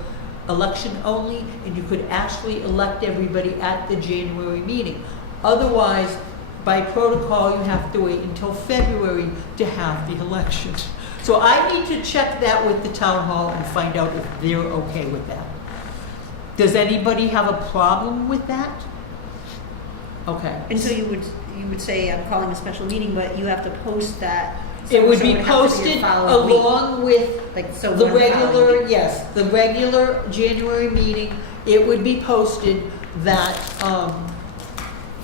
election only, and you could actually elect everybody at the January meeting. Otherwise, by protocol, you have to wait until February to have the election. So I need to check that with the town hall and find out if they're okay with that. Does anybody have a problem with that? Okay. And so you would say, I'm calling a special meeting, but you have to post that. It would so be have to your posted following week. along with Like, so the one following regular, week. yes, the regular January meeting. It would be posted that,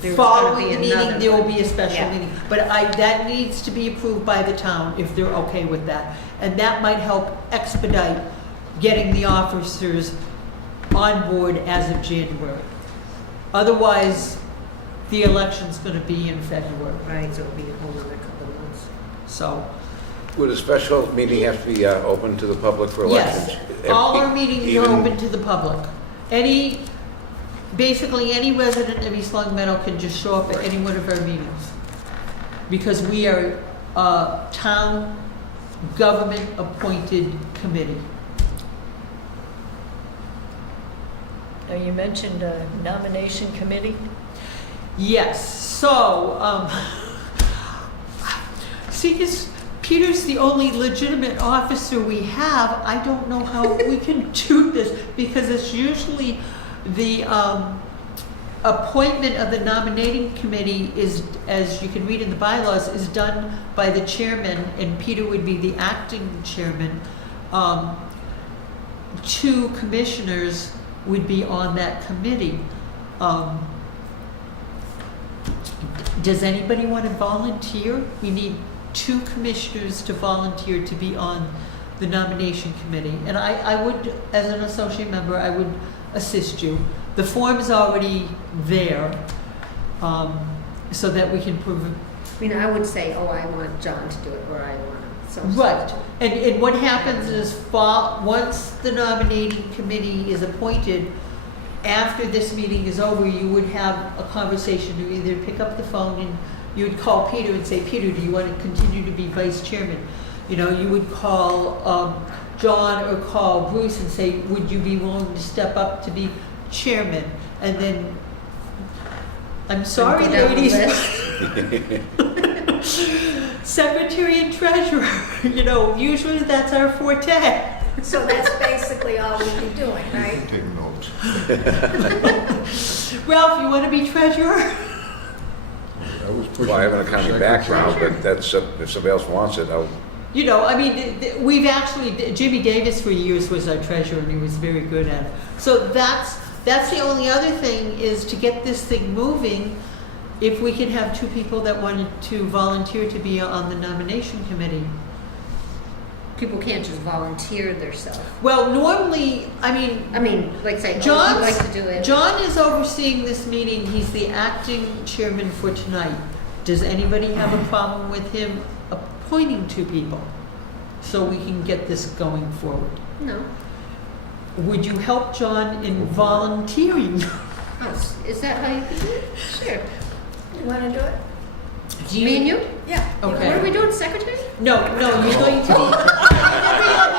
There's gonna following be the meeting, another there will one. be a special Yeah. meeting. But that needs to be approved by the town if they're okay with that. And that might help expedite getting the officers on board as of January. Otherwise, the election's gonna be in February, Right, so it'll be a whole other couple of months. so. Would a special meeting have to be open to the public for elections? Yes, all our meetings are Even- open to the public. Basically any resident of East Long Meadow can just show up at any one of our meetings. Because we are a town government appointed committee. Now, you mentioned a nomination committee. Yes, so, see, Peter's the only legitimate officer we have. I don't know how we can do this, because it's usually the appointment of the nominating committee is, as you can read in the bylaws, is done by the chairman, and Peter would be the acting chairman. 2 commissioners would be on that committee. Does anybody want to volunteer? We need 2 commissioners to volunteer to be on the nomination committee. And I would, as an associate member, I would assist you. The form's already there, so that we can prove. I mean, I would say, oh, I want John to do it, or I want so. Right, and what happens is, once the nominating committee is appointed, after this meeting is over, you would have a conversation. You either pick up the phone and you would call Peter and say, Peter, do you want to continue to be vice chairman? You know, you would call John or call Bruce and say, would you be willing to step up to be chairman? And then, I'm sorry, Go down the ladies. Secretary and treasurer, you know, usually that's our forte. So that's basically all we'd be doing, right? Take notes. Ralph, you want to be treasurer? I was pushing. Well, I have an for accounting secretary. background, but that's, if somebody else wants it, I'll, You know, I mean, we've actually, Jimmy Davis for years was our treasurer and he was very good at it. So that's the only other thing is to get this thing moving. If we can have two people that wanted to volunteer to be on the nomination committee. People can't just volunteer themselves. Well, normally, I mean, Like say, oh, John's, I'd like to do it. John is overseeing this meeting. He's the acting chairman for tonight. Does anybody have a problem with him appointing two people so we can get this going forward? No. Would you help John in volunteering? Oh, is that how you do it? Sure. You wanna do it? Me and you? Yeah. Okay. What are we doing, secretary? No, you're going to be on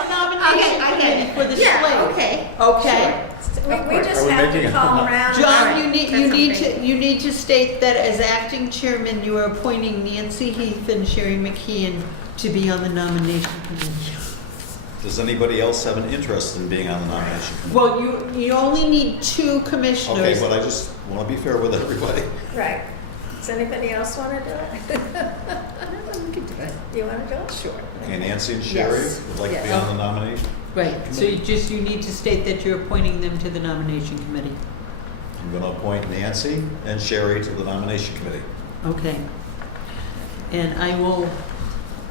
the nomination committee for the Yeah, slate. okay. Okay? We just have to call around. John, Alright, you need to state that as acting chairman, you are appointing Nancy Heath and Sherry McKeon to be on the nomination committee. Does anybody else have an interest in being on the nomination committee? Well, you only need two Okay, commissioners. but I just want to be fair with everybody. Right. Does anybody else wanna do it? We can do it. You wanna do it? Sure. Okay, Nancy and Sherry Yes. would like to be Yes. on the nomination. Right, so you need to state that you're appointing them to the nomination committee. I'm going to appoint Nancy and Sherry to the nomination committee. Okay. And I will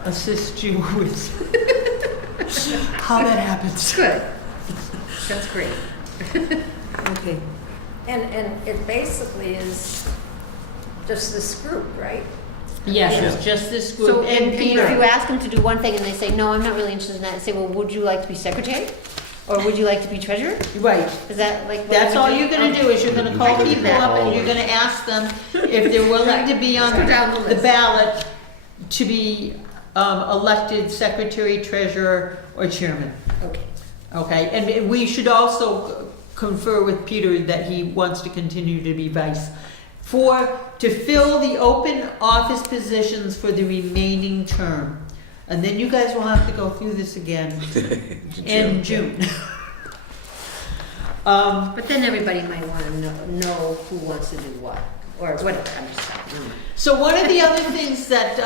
assist you with how that happens. Good. That's great. Okay. And it basically is just this group, right? Yes, it's just this So, group and if you Peter. ask them to do one thing and they say, no, I'm not really interested in that, and say, well, would you like to be secretary? Or would you like to be treasurer? Right. Is that like? what That's we all do? you're gonna do, is you're gonna call I can do people that. up and you're gonna ask them if they're willing to be on Go down the the list. ballot to be elected secretary, treasurer, or chairman. Okay. Okay, and we should also confer with Peter that he wants to continue to be vice. To fill the open office positions for the remaining term. And then you guys will have to go through this again in June. But then everybody might want to know who wants to do what, or whatever, I'm just saying. Never mind. So one of the other things that,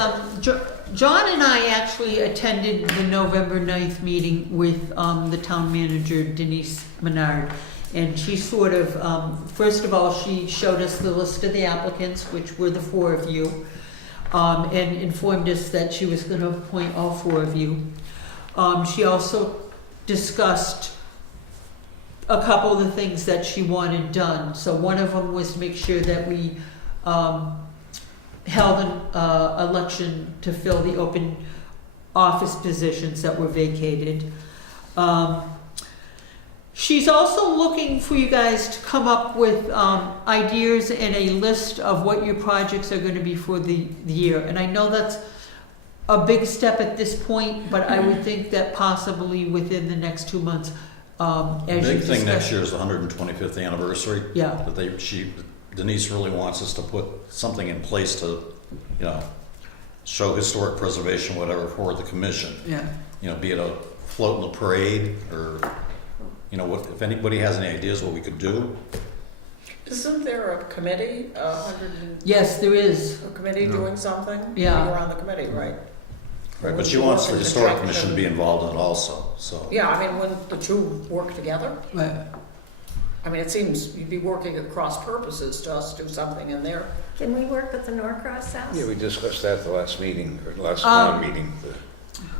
John and I actually attended the November 9th meeting with the town manager Denise Menard. And she sort of, first of all, she showed us the list of the applicants, which were the four of you, and informed us that she was gonna appoint all four of you. She also discussed a couple of the things that she wanted done. So one of them was to make sure that we held an election to fill the open office positions that were vacated. She's also looking for you guys to come up with ideas and a list of what your projects are going to be for the year. And I know that's a big step at this point, but I would think that possibly within the next 2 months, as you Big thing next discuss- year is the 125th anniversary. Yeah. That Denise really wants us to put something in place to, show historic preservation, whatever, for the commission. Yeah. Be it a float in the parade or, if anybody has any ideas what we could do. Isn't there a committee, Yes, there is. a committee doing something? Yeah. You're on the committee, right? Right, but she wants the historic commission to be involved in it also, so. Yeah, I mean, when the two work together, Right. I mean, it seems you'd be working at cross purposes to us do something in there. Can we work with the Norcross House? yeah, we discussed that at the last meeting, or last meeting.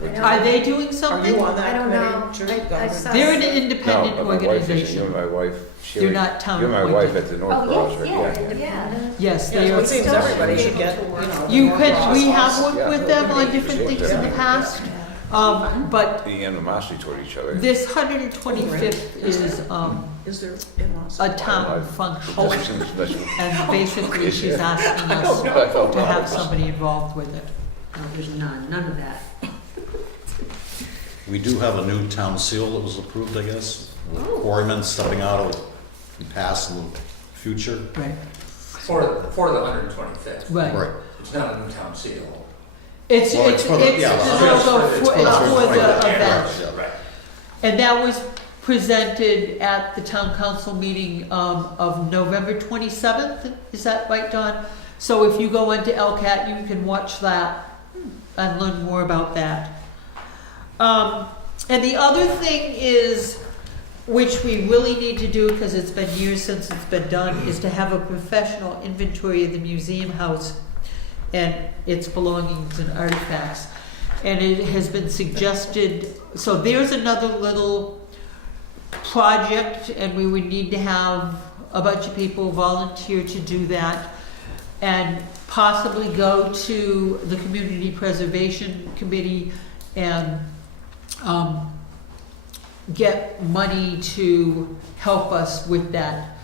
I know. Are they doing Are you something? on I that don't know. committee? too? I saw- They're an No, independent but my wife is, you organization. and my wife, They're not town you and my appointed. wife at the Norcross, right? Yeah. Independent. Yes, Yeah, they so are. it seems Still everybody should should be get, able to work. the You North could, Cross we have House. worked with them on different things in the past, but The animosity toward each other. this 125th is Is there in-laws? a town function. Just seems special. And basically, she's asking us to have somebody involved with it. No, there's none of that. We do have a new town seal that was approved, I guess. With Quarrymen stepping out of the past and the future. Right, For the 125th. right. Right. It's not a new town seal. It's Well, the it's for the- yeah, logo it's for for the- the Yeah, event. yeah. Right. And that was presented at the town council meeting of November 27th. Is that right, Don? So if you go into LCAT, you can watch that and learn more about that. And the other thing is, which we really need to do because it's been years since it's been done, is to have a professional inventory of the museum house and its belongings and artifacts. And it has been suggested, so there's another little project, and we would need to have a bunch of people volunteer to do that, and possibly go to the Community Preservation Committee and get money to help us with that.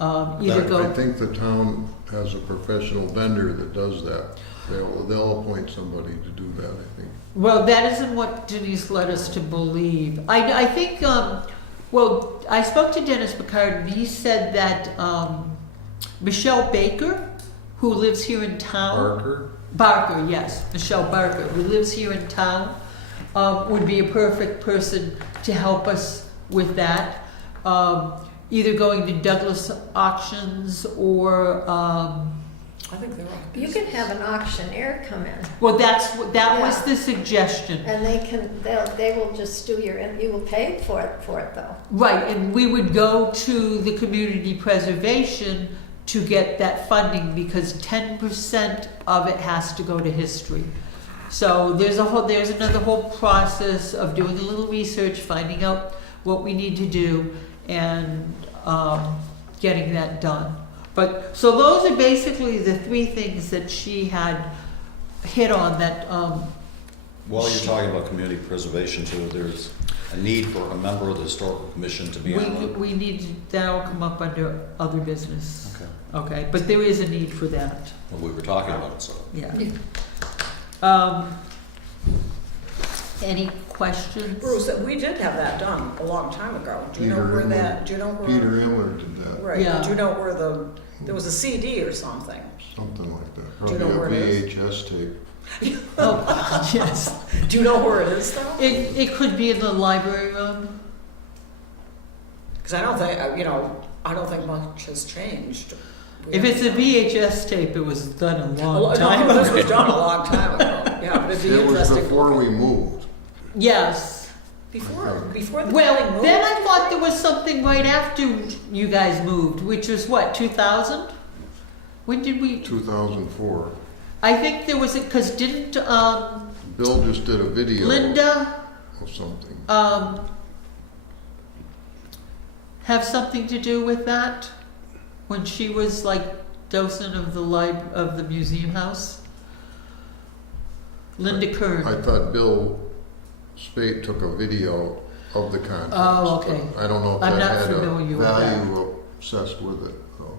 Either I go, think the town has a professional vendor that does that. They'll appoint somebody to do that, I think. well, that isn't what Denise led us to believe. I think, well, I spoke to Dennis Picard, and he said that Michelle Baker, who lives here in town. Barker, yes, Michelle Barker, who lives here in town, would be a perfect person to help us with that. Either going to Douglas Auctions or, I think they're all. You could have an auctioneer come in, well, that was Yeah. the suggestion. and they will just do you will pay for it though. Right, and we would go to the community preservation to get that funding because 10% of it has to go to history. So there's another whole process of doing a little research, finding out what we need to do, and getting that done. But so those are basically the three things that she had hit on that. While you're talking about community preservation too, there's a need for a member of the historical commission to be on it. We need, that'll come up under other business. Okay. Okay, but there is a need for that, Well, we were talking about it, so. yeah. Any questions? Bruce, we did have that done a long time ago. Do you know where that, do you know where? Peter Imler did that, Right, Yeah. do you know where there was a CD or something? something like that. Do you know Probably where a it is? VHS tape. Oh, yes. Do you know where it is though? It could be in the library room. Because I don't think, I don't think much has changed. If it's a VHS tape, it was done a long No, time this ago. was done a long time ago. Yeah, but it'd be It was interesting. before we moved. Yes. Before the building Well, moved? then I thought there was something right after you guys moved, which was what, 2000? When did we? 2004. I think there was, because didn't Bill just did a video Linda of something. have something to do with that? When she was like docent of the museum house? Linda Kern. I thought Bill Spate took a video of the contest. Oh, okay. but I don't know if I'm that not had a familiar with that. value obsessed with it, though.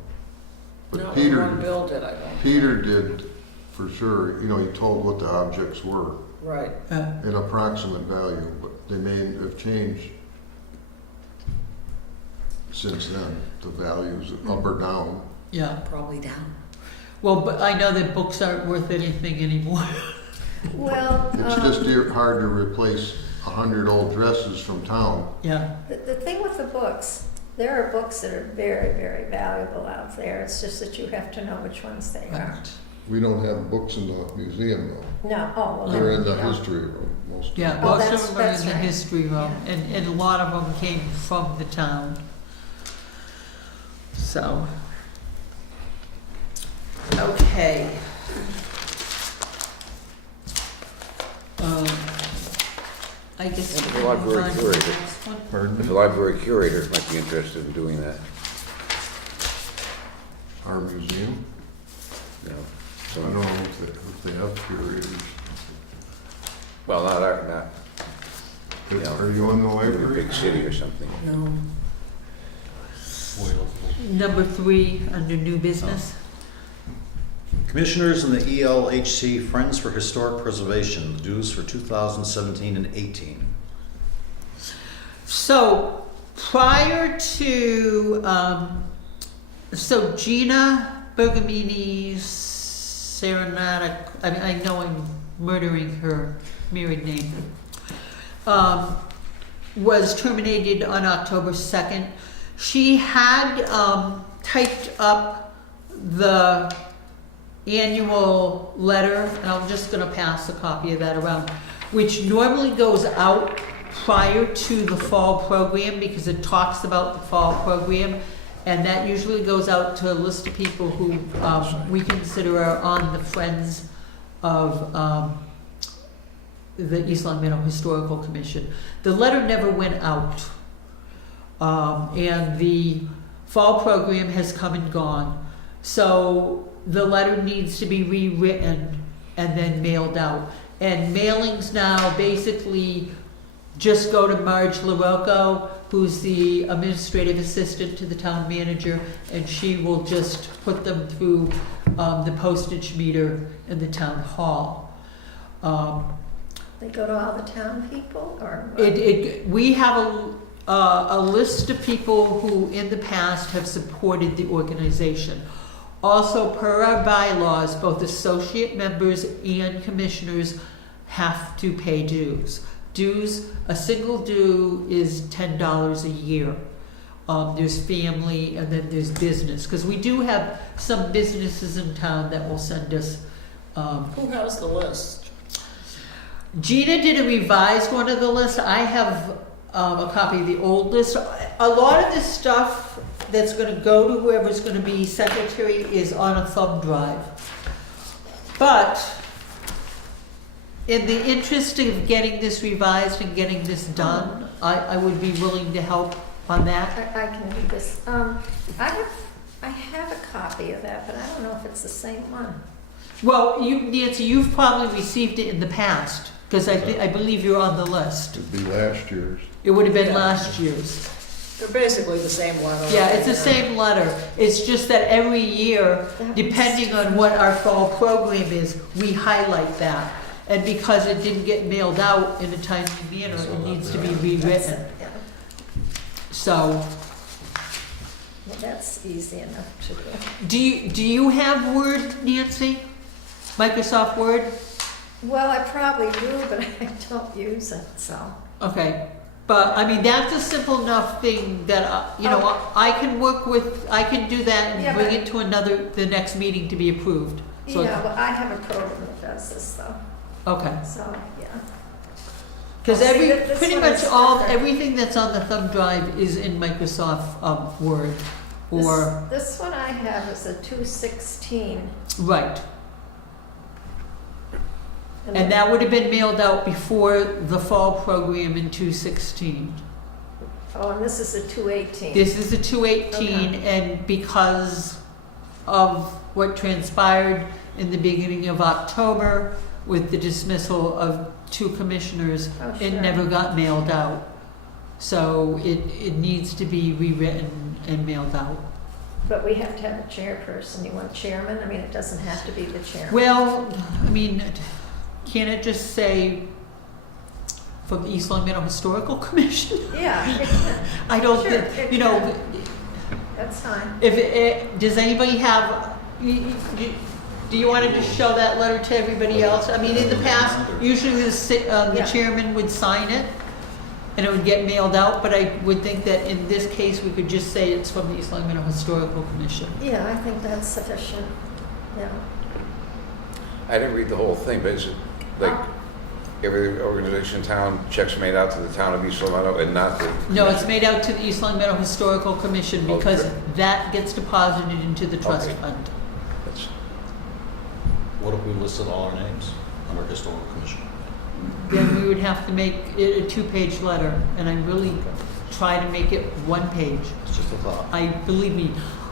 But No, Peter, one Bill did, I don't. Peter did for sure, he told what the objects were, Right. an approximate value, but they may have changed since then, the values up or down. Yeah. Probably down. Well, but I know that books aren't worth anything anymore. Well, It's just hard to replace 100 old dresses from town. Yeah. the thing with the books, there are books that are very, very valuable out there. It's just that you have to know which ones they are. We don't have books in the museum though. No, oh, well. They're in the no. history room, most of them. Yeah, Oh, most that's- of them are in that's the right. history room, Yeah. and a lot of them came from the town. So. Okay. I guess. Yeah, we the can library move on to the curator. next one. If the library curator might be interested in doing that, Our museum, you know. I So, don't know if they have curators. well, not Yeah. Are you in the in a library? big city or something. No. Number 3, under new business. Commissioners in the ELHC Friends for Historic Preservation, the dues for 2017 and 18. So, prior to, so Gina Bergamini's Serenata, I know I'm murdering her married name. was terminated on October 2nd. She had typed up the annual letter, and I'm just going to pass a copy of that around, which normally goes out prior to the fall program because it talks about the fall program, and that usually goes out to a list of people who we consider are on the Friends of the East Long Meadow Historical Commission. The letter never went out, and the fall program has come and gone. So the letter needs to be rewritten and then mailed out. And mailings now basically just go to Marge LaRocco, who's the administrative assistant to the town manager, and she will just put them through the postage meter in the town hall. They go to all the town people, or? We have a list of people who in the past have supported the organization. Also, per our bylaws, both associate members and commissioners have to pay dues. A single due is $10 a year. There's family and then there's business, because we do have some businesses in town that will send us. Who has the list? Gina did a revised one of the list. I have a copy of the old list. A lot of this stuff that's going to go to whoever's going to be secretary is on a thumb drive. But in the interest of getting this revised and getting this done, I would be willing to help on that. I can do this. I have a copy of that, but I don't know if it's the same one. Well, Nancy, you've probably received it in the past, because I believe you're on the list. It'd be last year's. It would have been Yeah. last year's. They're basically the same letter. Yeah, it's the same letter. It's just that every year, depending on what our fall program is, we highlight that. And because it didn't get mailed out in a timely manner, it needs to be rewritten. Yeah. So, Well, that's easy enough to do. do you have Word, Nancy? Microsoft Word? Well, I probably do, but I don't use it, so. Okay. But, I mean, that's a simple enough thing that, I can work with, I can do that Yeah, and bring but- it to the next meeting to be approved. So, Yeah, well, I have a program that does this though, okay. so, yeah. Because Oh, see, this pretty one much is different. everything that's on the thumb drive is in Microsoft Word, or, This one I have is a 216. right. And that would have been mailed out before the fall program in 216. Oh, and this is a 218. This is a 218, Okay. and because of what transpired in the beginning of October with the dismissal of 2 commissioners, Oh, it sure. never got mailed out. So it needs to be rewritten and mailed out. But we have to have a chairperson. You want chairman? I mean, it doesn't have to be the chairman. Well, I mean, can't it just say from the East Long Meadow Historical Commission? Yeah, it can. I don't Sure, think, it That's fine. does anybody have, do you want to just show that letter to everybody else? I mean, in the past, usually the Yeah. chairman would sign it and it would get mailed out, but I would think that in this case, we could just say it's from the East Long Meadow Historical Commission. Yeah, I think that's sufficient. Yeah. I didn't read the whole thing, but is it like every organization in town, checks made out to the town of East Long Meadow and not the? No, it's made out to the East Long Meadow Historical Commission because Okay. that gets deposited into the trust Okay. fund. That's- What if we listed all our names under historical commission? Then we would have to make it a 2-page letter, and I really try to make it 1 page. It's just a thought. Believe me,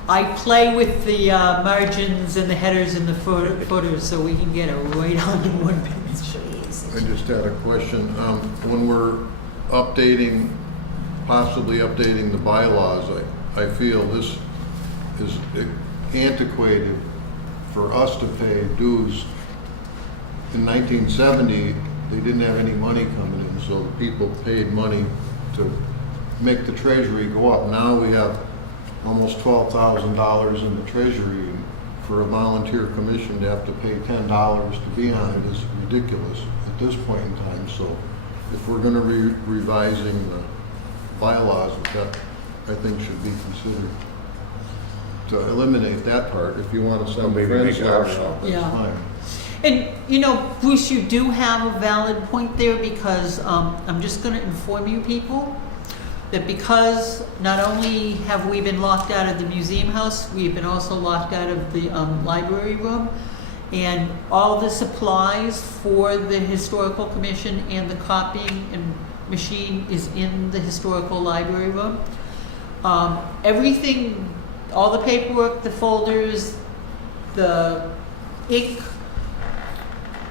I play with the margins and the headers and the footers so we can get it right onto 1 page. I just had a question. When we're possibly updating the bylaws, I feel this is antiquated for us to pay dues. In 1970, they didn't have any money coming in, so the people paid money to make the treasury go up. Now we have almost $12,000 in the treasury. For a volunteer commission to have to pay $10 to be on it is ridiculous at this point in time. So if we're gonna be revising the bylaws, that I think should be considered. To eliminate that part, if you wanna Well, send maybe friends make it letter optional. out, that's Yeah. fine. And, you know, Bruce, you do have a valid point there because I'm just going to inform you people that because not only have we been locked out of the museum house, we've been also locked out of the library room. And all the supplies for the historical commission and the copying and machine is in the historical library room. Everything, all the paperwork, the folders, the ink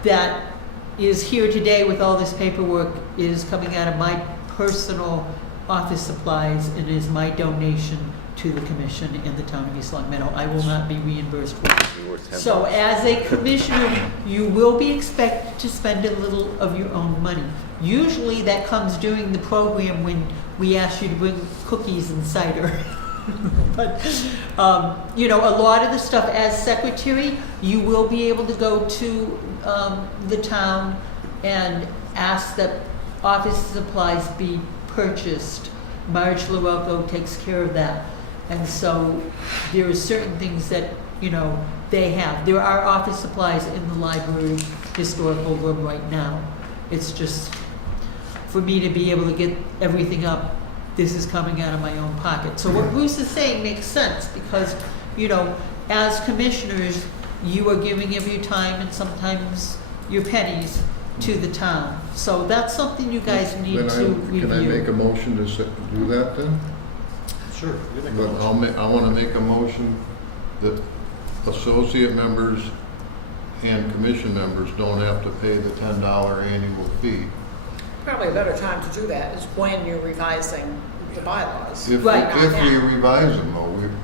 that is here today with all this paperwork is coming out of my personal office supplies and is my donation to the commission and the town of East Long Meadow. I will not be reimbursed for it. Be worth $10. So as a commissioner, you will be expected to spend a little of your own money. Usually that comes during the program when we ask you to bring cookies and cider. But, you know, a lot of the stuff as secretary, you will be able to go to the town and ask that office supplies be purchased. Marge LaRocco takes care of that. And so there are certain things that, you know, they have. There are office supplies in the library historical room right now. It's just, for me to be able to get everything up, this is coming out of my own pocket. So what Bruce is saying makes sense because, you know, as commissioners, you are giving of your time and sometimes your pennies to the town. So that's something you guys need Then to review. Can I make a motion to do that then? Sure. you make a But motion. I wanna make a motion that associate members and commission members don't have to pay the $10 annual fee. Probably a better time to do that is when you're revising the bylaws. If Right. we revise them, though,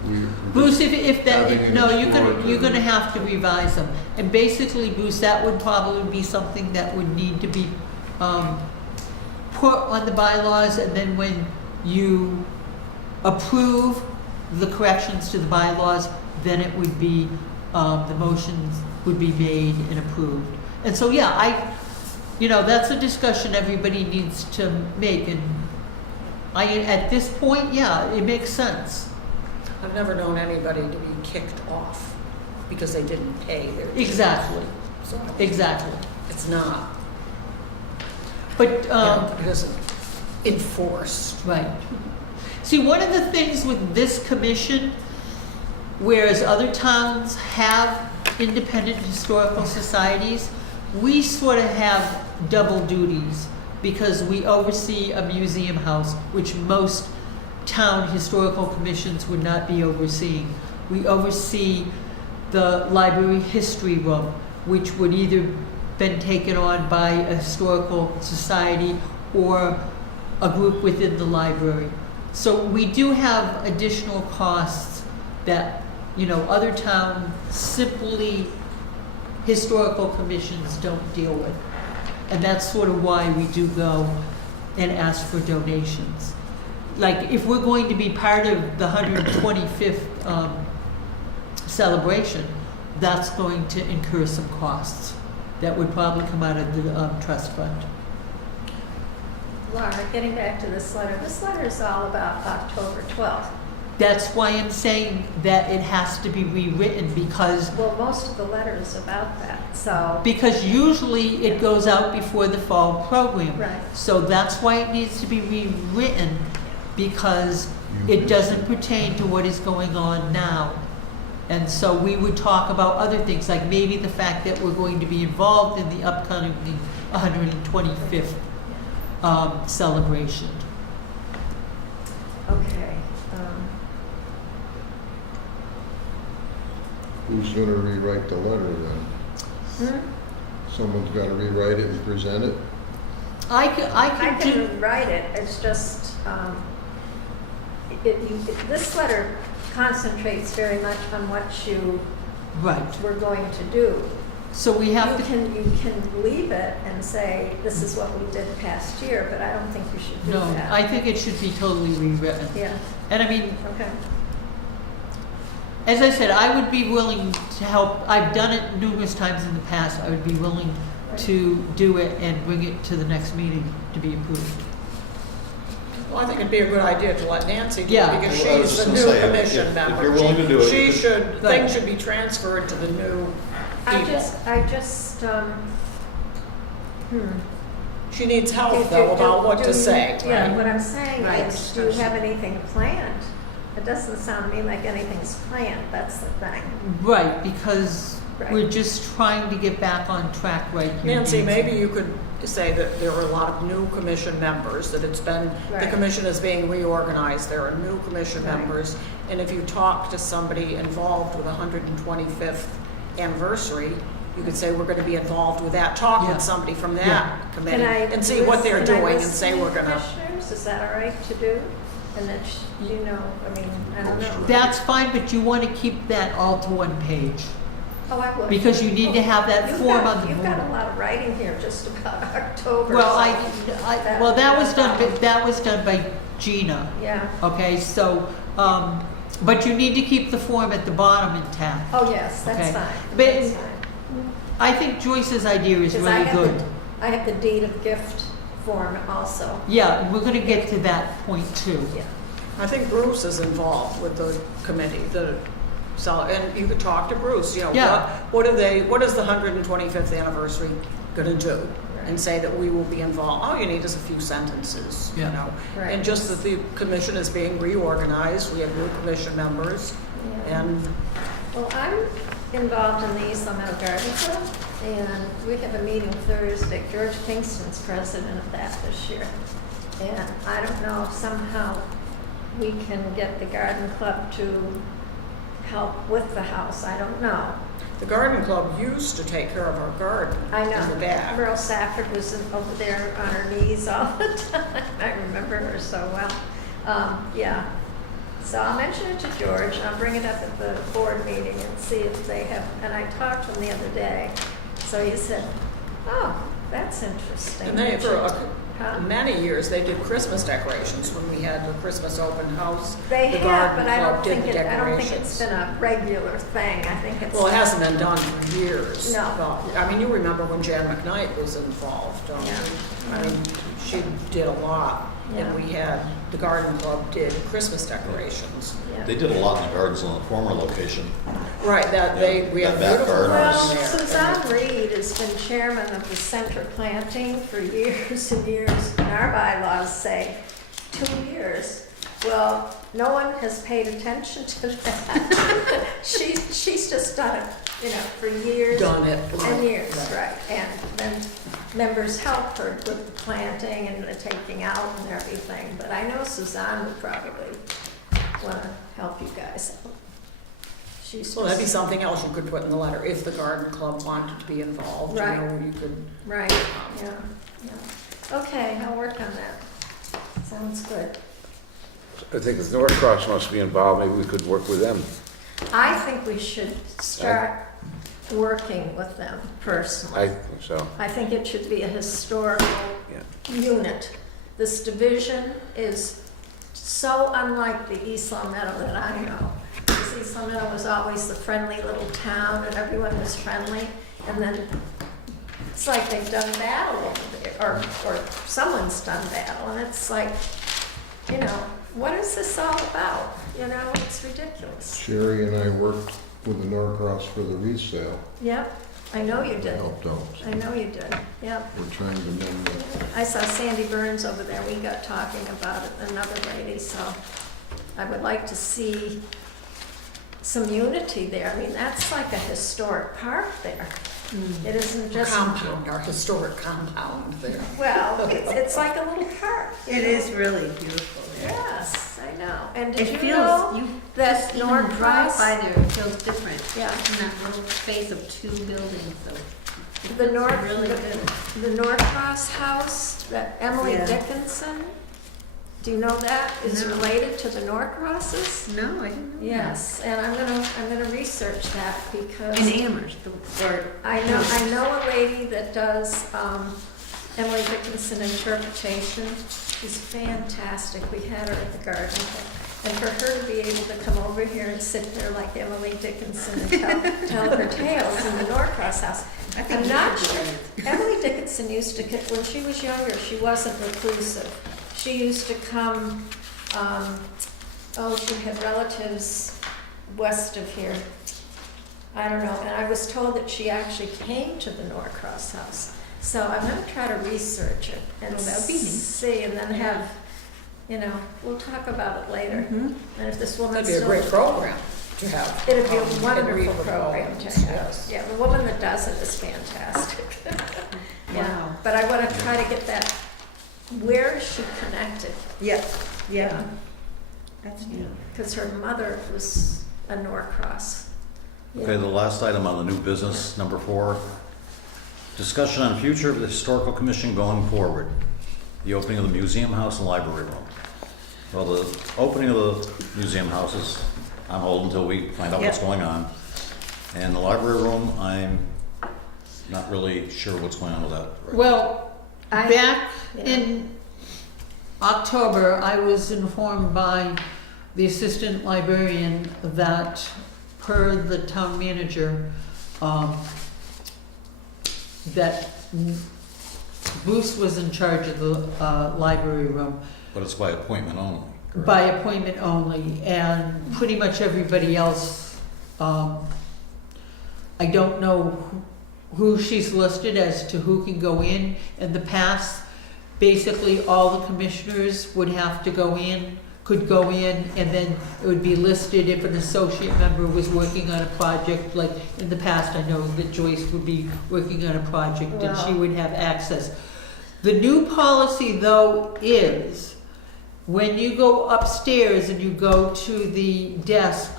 we. Bruce, if having that, an no, you're exploratory- gonna have to revise them. And basically, Bruce, that would probably be something that would need to be, put on the bylaws, and then when you approve the corrections to the bylaws, then it would be, the motions would be made and approved. And so, yeah, you know, that's a discussion everybody needs to make, and at this point, yeah, it makes sense. I've never known anybody to be kicked off because they didn't pay their dues. Exactly, So exactly. it's not, But, it isn't enforced. right. See, one of the things with this commission, whereas other towns have independent historical societies, we sort of have double duties because we oversee a museum house, which most town historical commissions would not be overseeing. We oversee the library history room, which would either been taken on by a historical society or a group within the library. So we do have additional costs that, you know, other towns simply historical commissions don't deal with. And that's sort of why we do go and ask for donations. Like, if we're going to be part of the 125th celebration, that's going to incur some costs that would probably come out of the trust fund. Laura, getting back to this letter is all about October 12th. That's why I'm saying that it has to be rewritten because Well, most of the letter is about that, so. usually it goes out before the fall program. Right. So that's why it needs to be rewritten because it doesn't pertain to what is going on now. And so we would talk about other things, like maybe the fact that we're going to be involved in the upcoming 125th celebration. Okay. Who's gonna rewrite the letter then? Someone's gotta rewrite it and present it? I I can do, can write it, it's just, this letter concentrates very much on what you right. were going to do. So we have to, You can leave it and say, this is what we did past year, but I don't think you should do no, that. I think it should be totally rewritten. Yeah, And I mean, okay. as I said, I would be willing to help. I've done it numerous times in the past. I would be willing to do it and bring it to the next meeting to be approved. Well, I think it'd be a good idea to let Nancy do Yeah. it because Well, I was she's just the gonna new say, commission if member. you're willing to do it, She you could- should, Right. things should be transferred to the new people. She needs help though about what to say, Yeah, right? what I'm saying Right. is, do you have anything planned? It doesn't sound to me like anything's planned, that's the thing. Right, because Right. we're just trying to get back on track right here. Nancy, maybe you could say that there are a lot of new commission members, that it's been, the Right. commission is being reorganized, there are new commission Right. members. And if you talk to somebody involved with the 125th anniversary, you could say, we're gonna be involved with that, talk Yeah. with somebody from Yeah. that committee Can I and see what they're list- can I doing and list say the we're gonna. Commissioners, is that all right to do? And then, you know, I mean, I don't know. That's fine, but you want to keep that all to one page. Oh, I would. Because you need to have that You've form got- on the You've got a board. lot of writing here just about October. Well, so well, that was done by Gina, Yeah, okay, so, but you need to keep the form at the bottom intact. oh, yes, that's Okay. fine, But- that's fine. I think Joyce's idea is Because I really have good. I have the deed of gift form also, Yeah, we're gonna get to that point too. yeah. I think Bruce is involved with the committee, so, and you could talk to Bruce, you know, Yeah. what is the 125th anniversary gonna do? And say that we will be involved, all you need is a few sentences, you Yeah. know? Right. And just that the commission is being reorganized, we have new commission members, Yeah. and Well, I'm involved in the East Long Meadow Garden Club, and we have a meeting Thursday. George Kingston's president of that this year. And I don't know if somehow we can get the garden club to help with the house, I don't know. the garden club used to take care of our garden I in the know. back. Merle Safford was over there on her knees all the time. I remember her so well. Yeah. So I'll mention it to George, and I'll bring it up at the board meeting and see if they have, and I talked to him the other day. So he said, oh, that's interesting. And they, for Huh? many years, they did Christmas decorations when we had the Christmas open house. They The have, garden but I club don't did think the I don't think it's decorations. been a regular thing. I think it's. Well, it hasn't been done for years. No. But, I mean, you remember when Jan McKnight was involved, don't you? Yeah. I mean, she did a lot, Yeah. and we had, the garden club did Christmas decorations. Yeah. They did a lot in the gardens on the former location. Right, we have That back beautiful garden gardens Well, there. Suzanne Reed has been chairman of the center planting for years and years, and our bylaws say 2 years. Well, no one has paid attention to that. She's just done it, you know, for years. Done it. And years, Right. right, and then members help her with the planting and the taking out and everything, but I know Suzanne would probably wanna help you guys out. She's Well, that'd be just- something else you could put in the letter, if the garden club wanted to be involved, you Right. know, you could. Right, yeah. Okay, I'll work on that. Sounds good. I think if Norcross must be involved, maybe we could work with them. I think we should start working with them personally. I think so. I think it should be a historical Yeah. unit. This division is so unlike the East Long Meadow that I know. Because East Long Meadow was always the friendly little town and everyone was friendly. And then it's like they've done battle over there, or someone's done battle. And it's like, you know, what is this all about? You know, it's ridiculous. Sherry and I worked with the Norcross for the resale. Yep, I know you did. Helped out. I know you did, yep. We're trying to mend that. I saw Sandy Burns over there, we got talking about it, another lady, so I would like to see some unity there. I mean, that's like a historic park there. It isn't just, Compound, our historic compound there. well, it's like a little park. you It know? is really beautiful there. Yes, I know. And did It you feels, know you that just even Norcross? drive by there, it feels different. Yeah. In that little space of 2 buildings, so. it The feels really good. The Norcross house, that Emily Yeah. Dickinson, do you know that is No. related to the Norcrosses? No, I didn't know that. Yes, and I'm gonna research that because In Amherst, or. I know a lady that does, Emily Dickinson interpretation. She's fantastic. We had her at the garden club. And for her to be able to come over here and sit there like Emily Dickinson and tell her tales in the Norcross house, I think I'm you not should sure. do it. Emily Dickinson used to, when she was younger, she wasn't reclusive. She used to come, she had relatives west of here. I don't know, and I was told that she actually came to the Norcross house. So I'm gonna try to research it and Well, that would be neat. see, and then have, we'll talk about it later. Mhm. And if this woman That'd be a still. great program to have. It'd be a and wonderful read the program to poems, have. yes. Yeah, the woman that does it is fantastic. Yeah, Wow. but I want to try to get that, where is she connected? Yeah, yeah. That's neat. Because her mother was a Norcross. Okay, the last item on the new business, number 4. Discussion on future of the Historical Commission going forward. The opening of the museum house and library room. Well, the opening of the museum house is on hold until we find out what's Yep. going on. And the library room, I'm not really sure what's going on with that. right Well, I- back yeah. in October, I was informed by the assistant librarian that per the town manager, that Bruce was in charge of the library room But it's by appointment only. correct? by appointment only, and pretty much everybody else, I don't know who she's listed as to who can go in. In the past, basically all the commissioners would have to go in, could go in, and then it would be listed if an associate member was working on a project. Like in the past, I know that Joyce would be working on a project and she Wow. would have access. The new policy though is, when you go upstairs and you go to the desk,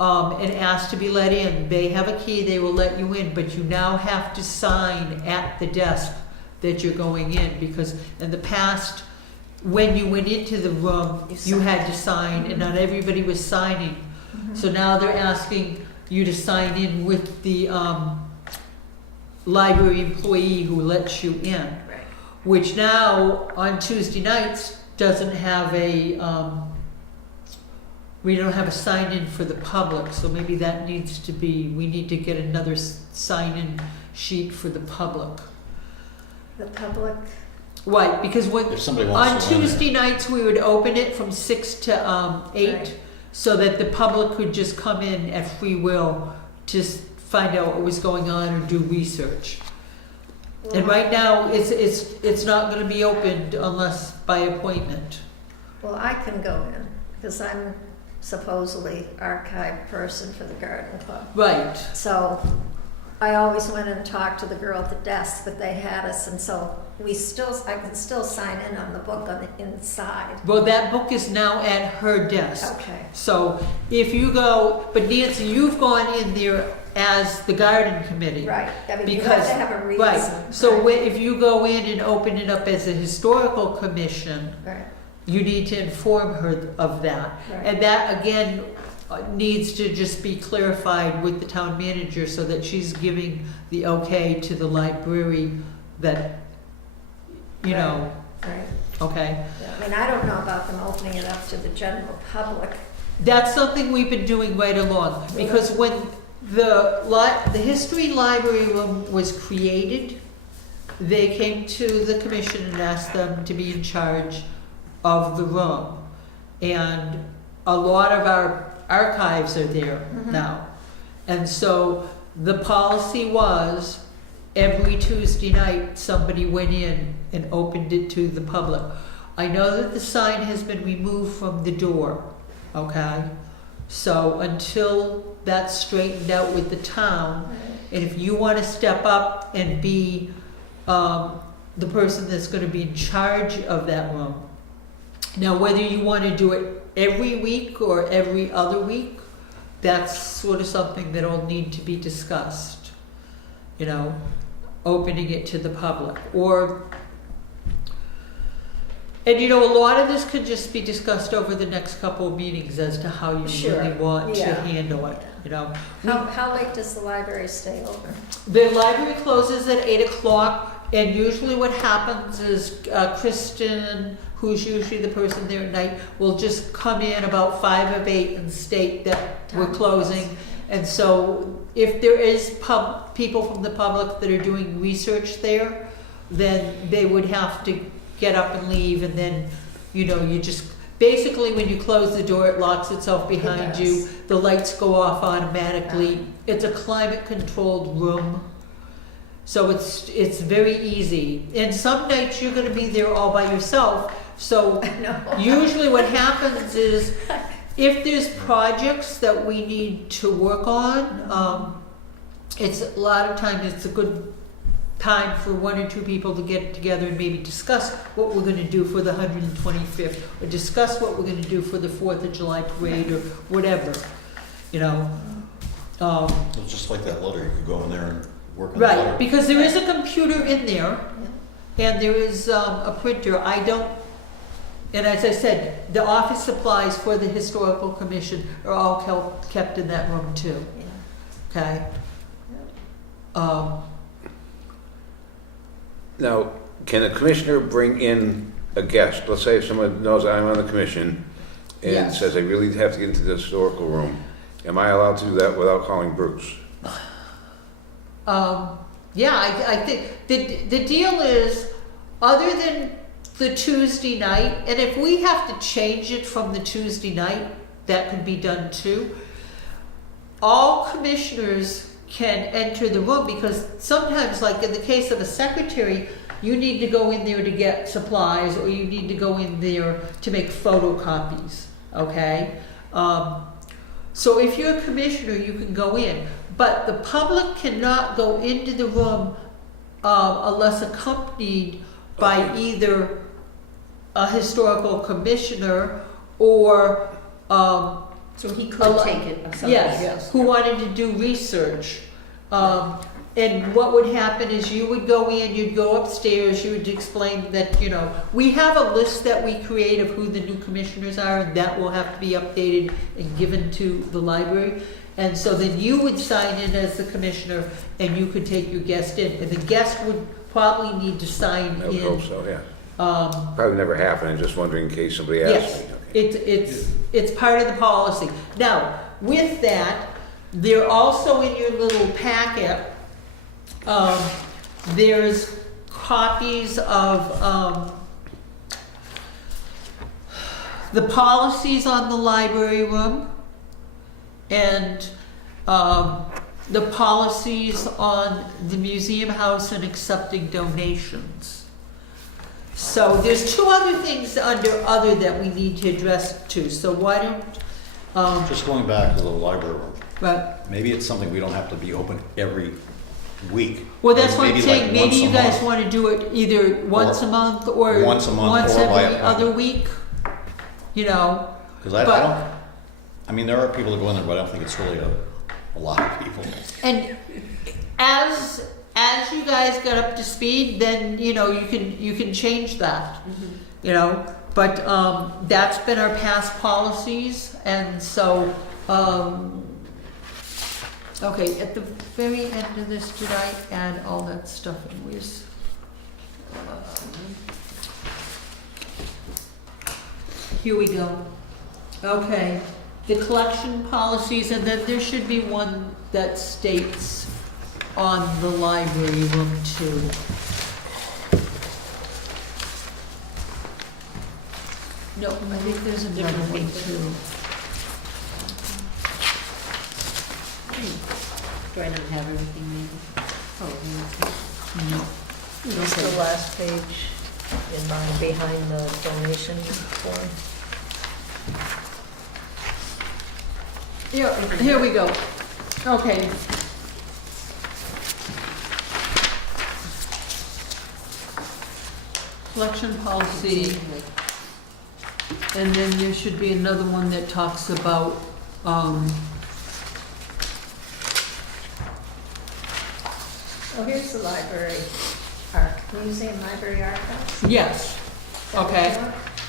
and ask to be let in, they have a key, they will let you in, but you now have to sign at the desk that you're going in, because in the past, when you went into the room, you had to sign, and not everybody was signing. So now they're asking you to sign in with the, library employee who lets you in. Right. Which now, on Tuesday nights, doesn't have a, we don't have a sign-in for the public, so maybe that needs to be, we need to get another sign-in sheet for the public. The public, Right, because when, If somebody on wants to go in there. Tuesday nights, we would open it from 6 to 8, Right. so that the public could just come in at free will to find out what was going on or do research. And right now, it's not gonna be opened unless by appointment. well, I can go in, because I'm supposedly archive person for the garden club. Right, So I always went and talked to the girl at the desk, but they had us, and so I can still sign in on the book on the inside. well, that book is now at her desk. Okay. So if you go, but Nancy, you've gone in there as the garden committee. Right, I mean, you have Because, to have a reason. right, so Right. if you go in and open it up as a historical commission, Right, you need to inform her of that. Right. And that, again, needs to just be clarified with the town manager so that she's giving the okay to the library that, you know, right. okay? Yeah, I mean, I don't know about them opening it up to the general public. That's something we've been doing right along, because when the history library room was created, they came to the commission and asked them to be in charge of the room. And a lot of our archives are there now. And so the policy was, every Tuesday night, somebody went in and opened it to the public. I know that the sign has been removed from the door, okay? So until that's straightened out with the town, and if you want to step up and be the person that's going to be in charge of that room. Now, whether you want to do it every week or every other week, that's sort of something that'll need to be discussed, you know, opening it to the public. Or, and you know, a lot of this could just be discussed over the next couple of meetings as to how you Sure, really want to yeah. handle it, you know. How late does the library stay open? The library closes at 8 o'clock, and usually what happens is Kristen, who's usually the person there at night, will just come in about 5 of 8 and state that we're Time to closing. close. And so if there is people from the public that are doing research there, then they would have to get up and leave, and then, you know, you just, basically when you close the door, it locks itself behind does. you. The lights go off automatically. It's a climate controlled room. So it's very easy. And some nights you're gonna be there all by yourself. So usually what happens is, if there's projects that we need to work on, it's a lot of times it's a good time for one or two people to get together and maybe discuss what we're gonna do for the 125th, or discuss what we're gonna do for the 4th of July parade, or whatever, you know. It's just like that letter, you could go in there and work on the letter. Right, because there is a computer in there, and there is a printer. I don't, and as I said, the office supplies for the historical commission are all kept in that room too, okay? Now, can a commissioner bring in a guest? Let's say if someone knows I'm on the commission and Yes. says, I really have to get into the historical room. Am I allowed to do that without calling Bruce? Yeah, I think the deal is, other than the Tuesday night, and if we have to change it from the Tuesday night, that could be done too. All commissioners can enter the room, because sometimes, like in the case of a secretary, you need to go in there to get supplies, or you need to go in there to make photocopies, okay? So if you're a commissioner, you can go in, but the public cannot go into the room unless accompanied by either a historical commissioner or So he could take it of somebody yes, else. who wanted to do research. And what would happen is you would go in, you'd go upstairs, you would explain that, you know, we have a list that we create of who the new commissioners are, and that will have to be updated and given to the library. And so then you would sign in as the commissioner, and you could take your guest in, and the guest would probably need to sign I would in. hope so, yeah. Probably never happened, I'm just wondering in case somebody asks Yes, me. it's part of the policy. Now, with that, there also in your little packet, there's copies of the policies on the library room, and the policies on the museum house and accepting donations. So there's two other things under other that we need to address too. So why don't, Just going back to the library room, but, maybe it's something we don't have to be open every week. well, that's what I'm Maybe saying, like maybe once a you guys month. wanna do it either once a month or Once a month once or by every other appointment. week, you know? Because I But- don't, I mean, there are people that go in there, but I don't think it's really a lot of people. And as you guys get up to speed, then, you know, you can change that, you know? But, that's been our past policies, and so, okay, at the very end of this, did I add all that stuff in? Where's, here we go. Okay, the collection policies, and then there should be one that states on the library room too. No, I think there's another one too. Do I not have everything maybe? Oh, No. It's the last page in mine, behind the donation form. Yeah, here we go. Okay. Collection policy, and then there should be another one that talks about, Oh, here's the library museum library archives. yes, okay.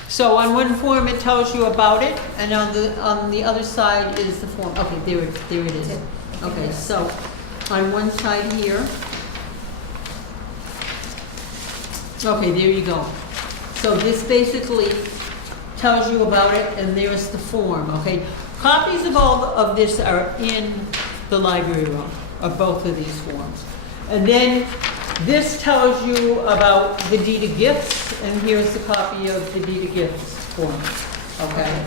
So on one form it tells you about it, and on the other side is the form. Okay, there it is. Okay, so on one side here. Okay, there you go. So this basically tells you about it, and there's the form, okay? Copies of all of this are in the library room, of both of these forms. And then this tells you about the deed of gifts, and here's the copy of the deed of gifts form, okay?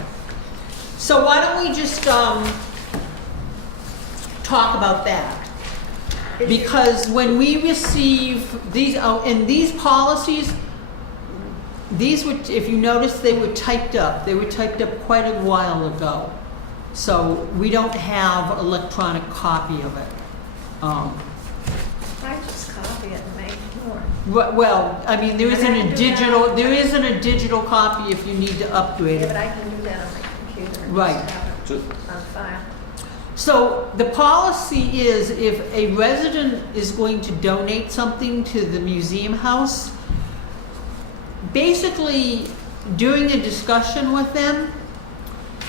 So why don't we just talk about that? Because when we receive these, and these policies, these were, if you notice, they were typed up. They were typed up quite a while ago. So we don't have electronic copy of it. I just copy it and make more. Well, I mean, there And I isn't can a do digital, that. there isn't a digital copy if you need to upgrade Yeah, but it. I can do that on my computer and Right. just have So- it on file. So the policy is if a resident is going to donate something to the museum house, basically during a discussion with them,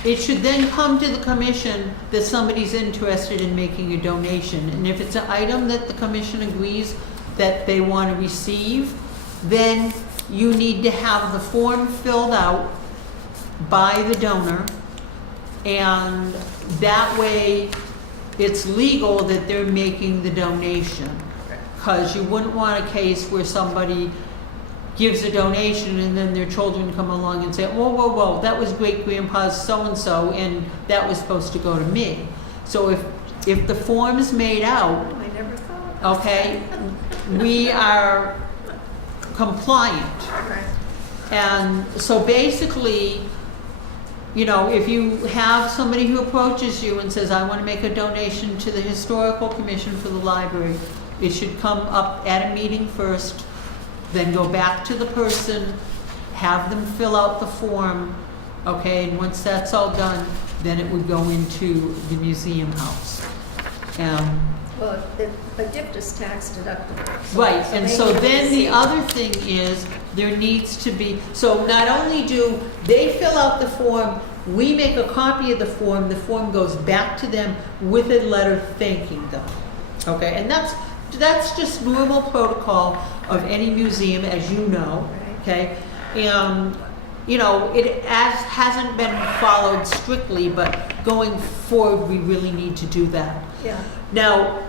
it should then come to the commission that somebody's interested in making a donation. And if it's an item that the commission agrees that they want to receive, then you need to have the form filled out by the donor. And that way, it's legal that they're making the donation. Because you wouldn't want a case where somebody gives a donation and then their children come along and say, whoa, whoa, whoa, that was great grandpa's so-and-so and that was supposed to go to me. So if the form's made out, Oh, I never thought of okay, we are compliant. that. Right. And so basically, you know, if you have somebody who approaches you and says, I want to make a donation to the Historical Commission for the library, it should come up at a meeting first, then go back to the person, have them fill out the form, okay, and once that's all done, then it would go into the museum house. Well, a gift is tax deductible. Right, and they so can then the see- other thing is, there needs to be, so not only do they fill out the form, we make a copy of the form goes back to them with a letter thanking them. Okay, and that's just normal protocol of any museum, as you know, okay? And, you know, it hasn't been followed strictly, but going forward, we really need to do that. Yeah. Now,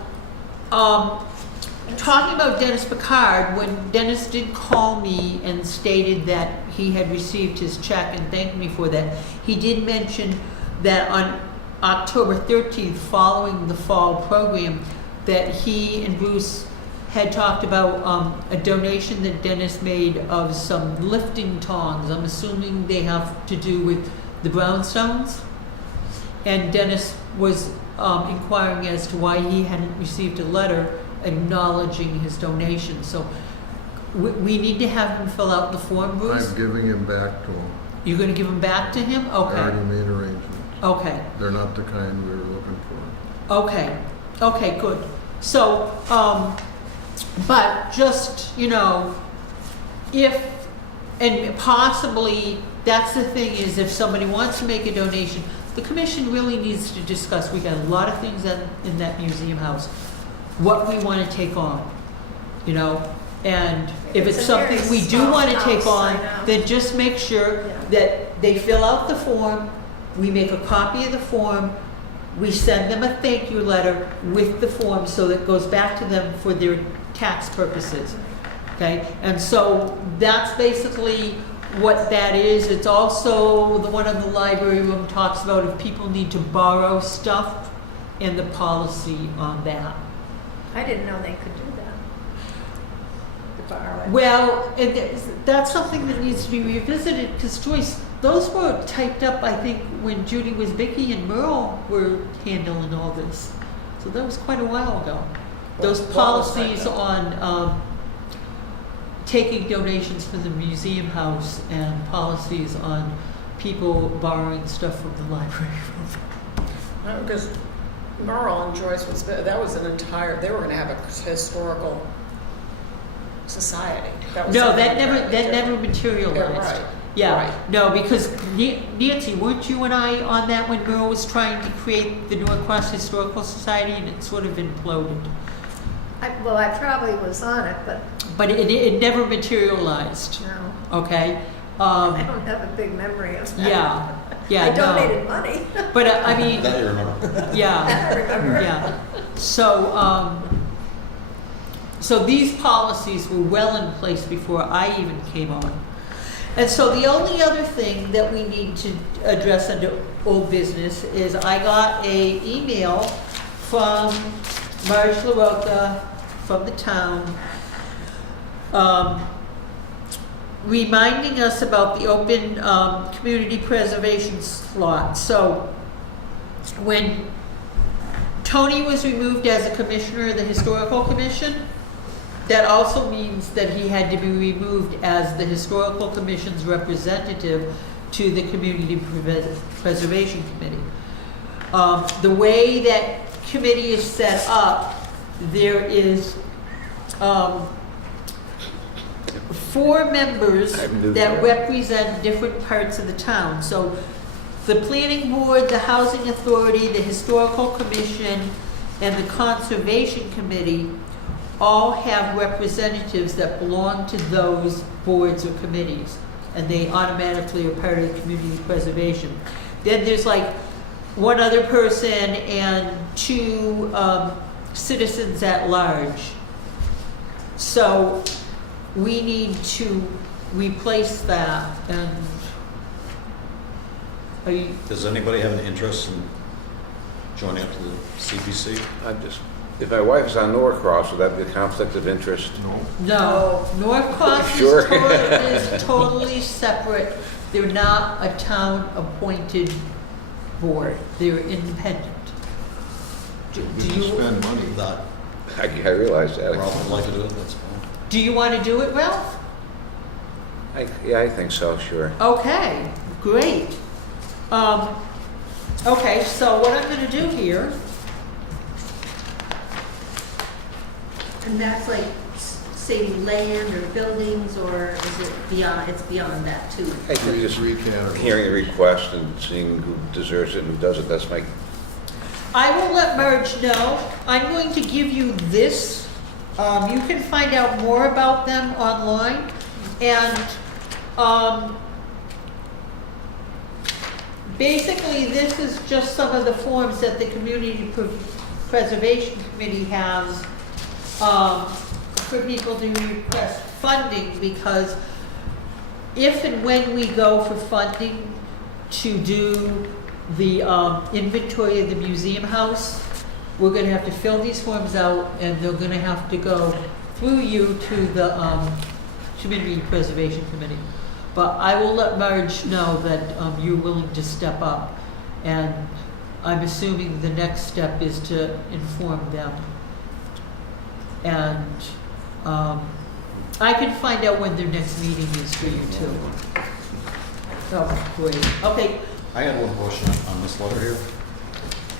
talking about Dennis Picard, when Dennis did call me and stated that he had received his check and thanked me for that, he did mention that on October 13th, following the fall program, that he and Bruce had talked about a donation that Dennis made of some lifting tongs. I'm assuming they have to do with the brownstones. And Dennis was inquiring as to why he hadn't received a letter acknowledging his donation. So we need to have him fill out the form, Bruce. I'm giving him back to him. You're going to give him back to him? I already Okay. made arrangements. Okay. They're not the kind we were looking for. Okay. Okay, good. So, but just, you know, if, and possibly, that's the thing is if somebody wants to make a donation, the commission really needs to discuss, we got a lot of things in that museum house, what we want to take on, you know? And if it's It's a very something we do small want to take house, I on, know. then just make sure Yeah. that they fill out the form, we make a copy of the form, we send them a thank you letter with the form so that it goes back to them for their tax purposes. Okay, and so that's basically what that is. It's also, the one in the library room talks about if people need to borrow stuff and the policy on that. I didn't know they could do that. To borrow it. Well, that's something that needs to be revisited, because Joyce, those were typed up, I think, when Judy was Vicky and Merle were handling all this. So that was quite a while ago. Those What was policies typed up? on taking donations from the museum house and policies on people borrowing stuff from the library. Because Merle and Joyce that was an entire, they were gonna have a historical society. That was No, something that never entirely materialized. Yeah, right. Yeah, Right. no, because Nancy, weren't you and I on that when Merle was trying to create the Norcross Historical Society and it sort of imploded? Well, I probably was on it, but But it never materialized, no. okay? I don't have a big memory of that. Yeah, Yeah, I no. donated money. But I mean, That you remember. yeah, I remember. yeah. So, so these policies were well in place before I even came on. And so the only other thing that we need to address under old business is I got a email from Marge LaRocca from the town, reminding us about the open community preservation slot. So when Tony was removed as a commissioner of the Historical Commission, that also means that he had to be removed as the Historical Commission's representative to the Community Preservation Committee. The way that committee is set up, there is 4 members that represent different parts of the town. So the Planning Board, the Housing Authority, the Historical Commission, and the Conservation Committee all have representatives that belong to those boards or committees, and they automatically are part of the community preservation. Then there's like one other person and 2 citizens at large. So we need to replace that. And are you, Does anybody have an interest in joining up to the CPC? If my wife's on Norcross, would that be a conflict of interest? no, Norcross Sure. is totally separate. They're not a town-appointed board. They're independent. Do We can you, spend money. That, I realize that. Ralph would like to do it, that's fine. do you want to do it, Ralph? Yeah, I think so, sure. Okay, great. Okay, so what I'm gonna do here, And that's like, say, land or buildings, or is it beyond, it's beyond that too? I think just 3 categories. hearing the request and seeing who deserves it and who doesn't, that's my, I will let Marge know. I'm going to give you this. You can find out more about them online. And basically, this is just some of the forms that the Community Preservation Committee has for people to request funding, because if and when we go for funding to do the inventory of the museum house, we're gonna have to fill these forms out, and they're gonna have to go through you to the Community Preservation Committee. But I will let Marge know that you're willing to step up, and I'm assuming the next step is to inform them. And I can find out when their next meeting is for you too. Oh, great. Okay, I had one question on this letter here.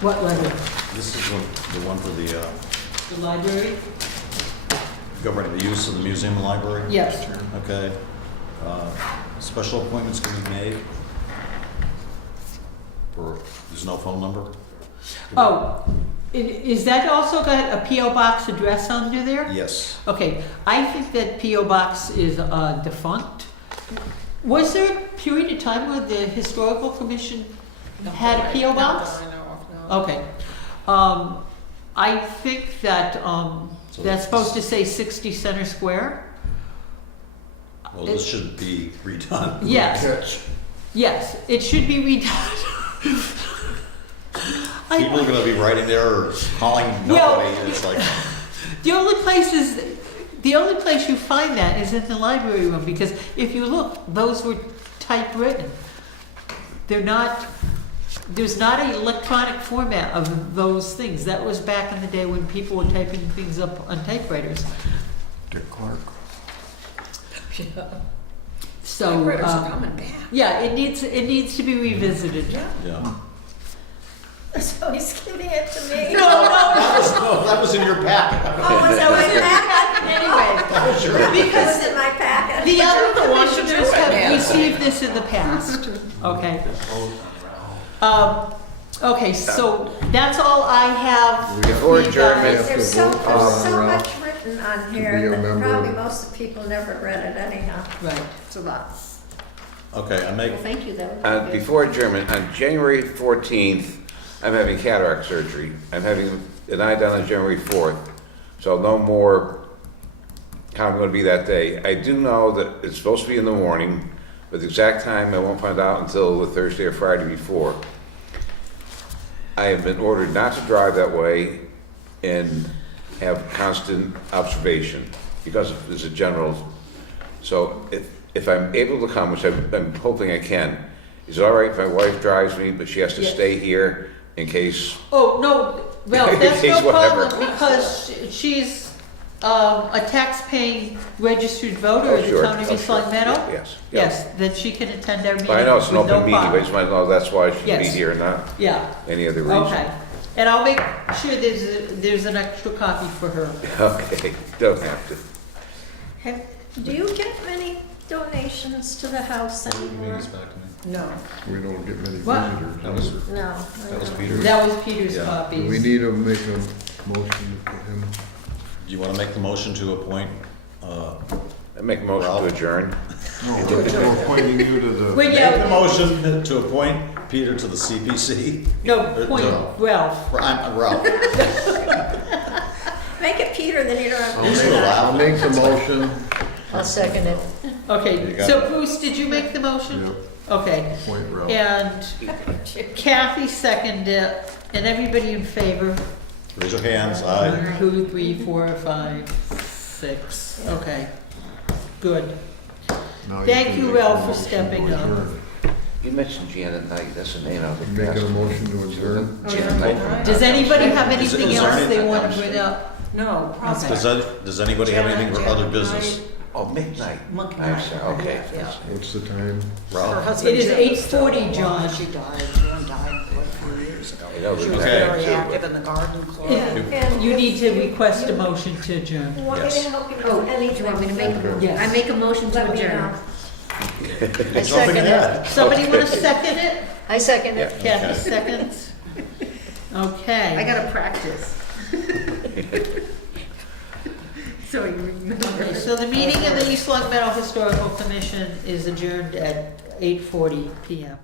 what letter? This is the one for the The library? governing the use of the museum and library? Yes. Okay. Special appointments can be made for, there's no phone number? Oh, is that also got a P.O. Box address under there? Yes. Okay, I think that P.O. Box is defunct. Was there a period of time where the Historical Commission had a P.O. Box? Not that I know of, no. Okay. I think that So that's supposed to say 60 Center Square. Well, this should be redone. Yes, yes, it should be redone. People are gonna be writing there or calling Well- nobody, and it's like, The only place you find that is in the library room, because if you look, those were typewritten. There's not an electronic format of those things. That was back in the day when people were typing things up on typewriters. Dick Clark. So, Typewriters are coming back. yeah, it needs to be revisited. yeah. So he's giving it to me. No, That was in your packet. Oh, was that my packet? anyway, Because it's in my packet. the other commissioners do it, have man. received this in the past. Okay. Okay, so that's all I have. Before for you adjournment, guys. There's so Ralph, much written on to here be a that member probably of- most of the people never read it anyhow. Right. It's a lot. Okay, I make, Well, thank you, that would be good. Before adjournment, on January 14th, I'm having cataract surgery. I'm having an eye done on January 4th, so I'll know more how I'm going to be that day. I do know that it's supposed to be in the morning, but the exact time I won't find out until the Thursday or Friday before. I have been ordered not to drive that way and have constant observation because there's a general. So if I'm able to come, which I'm hoping I can, is it all right if my wife drives me, but she has to Yes. stay here in case? Oh, no, well, In that's case no whatever. problem, because she's a tax-paying registered voter Oh, of the sure. town of Oh, East sure. Long Meadow. Yes. Yes, that she can attend our meeting But I know it's an with no open meeting, but I problem. just want to know that's why she should be Yes. here, not Yeah, any other reason. okay. And I'll make sure there's an extra copy for her. Okay, don't have to. Do you get many donations to the house anymore? No. We don't get many What? visitors. No. that was Peter. That was Peter's Yeah. Do copies. we need to make a motion for him? Do you want to make the motion to appoint, I make a motion to Ralph? adjourn. No, we're appointing you to the. Well, make the yeah, motion to appoint Peter to the CPC? no, point, No. Ralph. I'm Ralph. Make it Peter, then you don't have to. He's do gonna that. laugh. I'll make the motion. I'll second it. You Okay, got so it. Bruce, did you make the motion? Yep, Okay, appoint Ralph. and Kathy seconded it, and everybody in favor? Raise your hands, aye. 1, 2, 3, 4, 5, 6. Okay, good. Now Thank can you, make Ralph, a for motion stepping to up. adjourn. You mentioned Janet Knight, that's the name of the Making a motion to adjourn. Janet Knight. Does anybody have Is anything there else they anything- want to bring up? No, Okay. Does anybody have anything for other business? Oh, midnight. Monkey I'm Knight. sorry, okay. Yeah. What's the time? Her Ralph? husband It is Jim 8:40, died. John. She died, John died like 4 years ago. I know, She was but Okay. very too. active in the garden club. And You need to request a motion to adjourn. You want me Yes. to help you Oh, with anything? do you want me to make a, Yes. I make a motion to Let me adjourn. know. I Jumping second ahead. it. Somebody want to second it? I second it. Kathy Okay. seconds. Okay. I gotta practice. So you remember. Okay, so the meeting of the East Long Meadow Historical Commission is adjourned at 8:40 PM.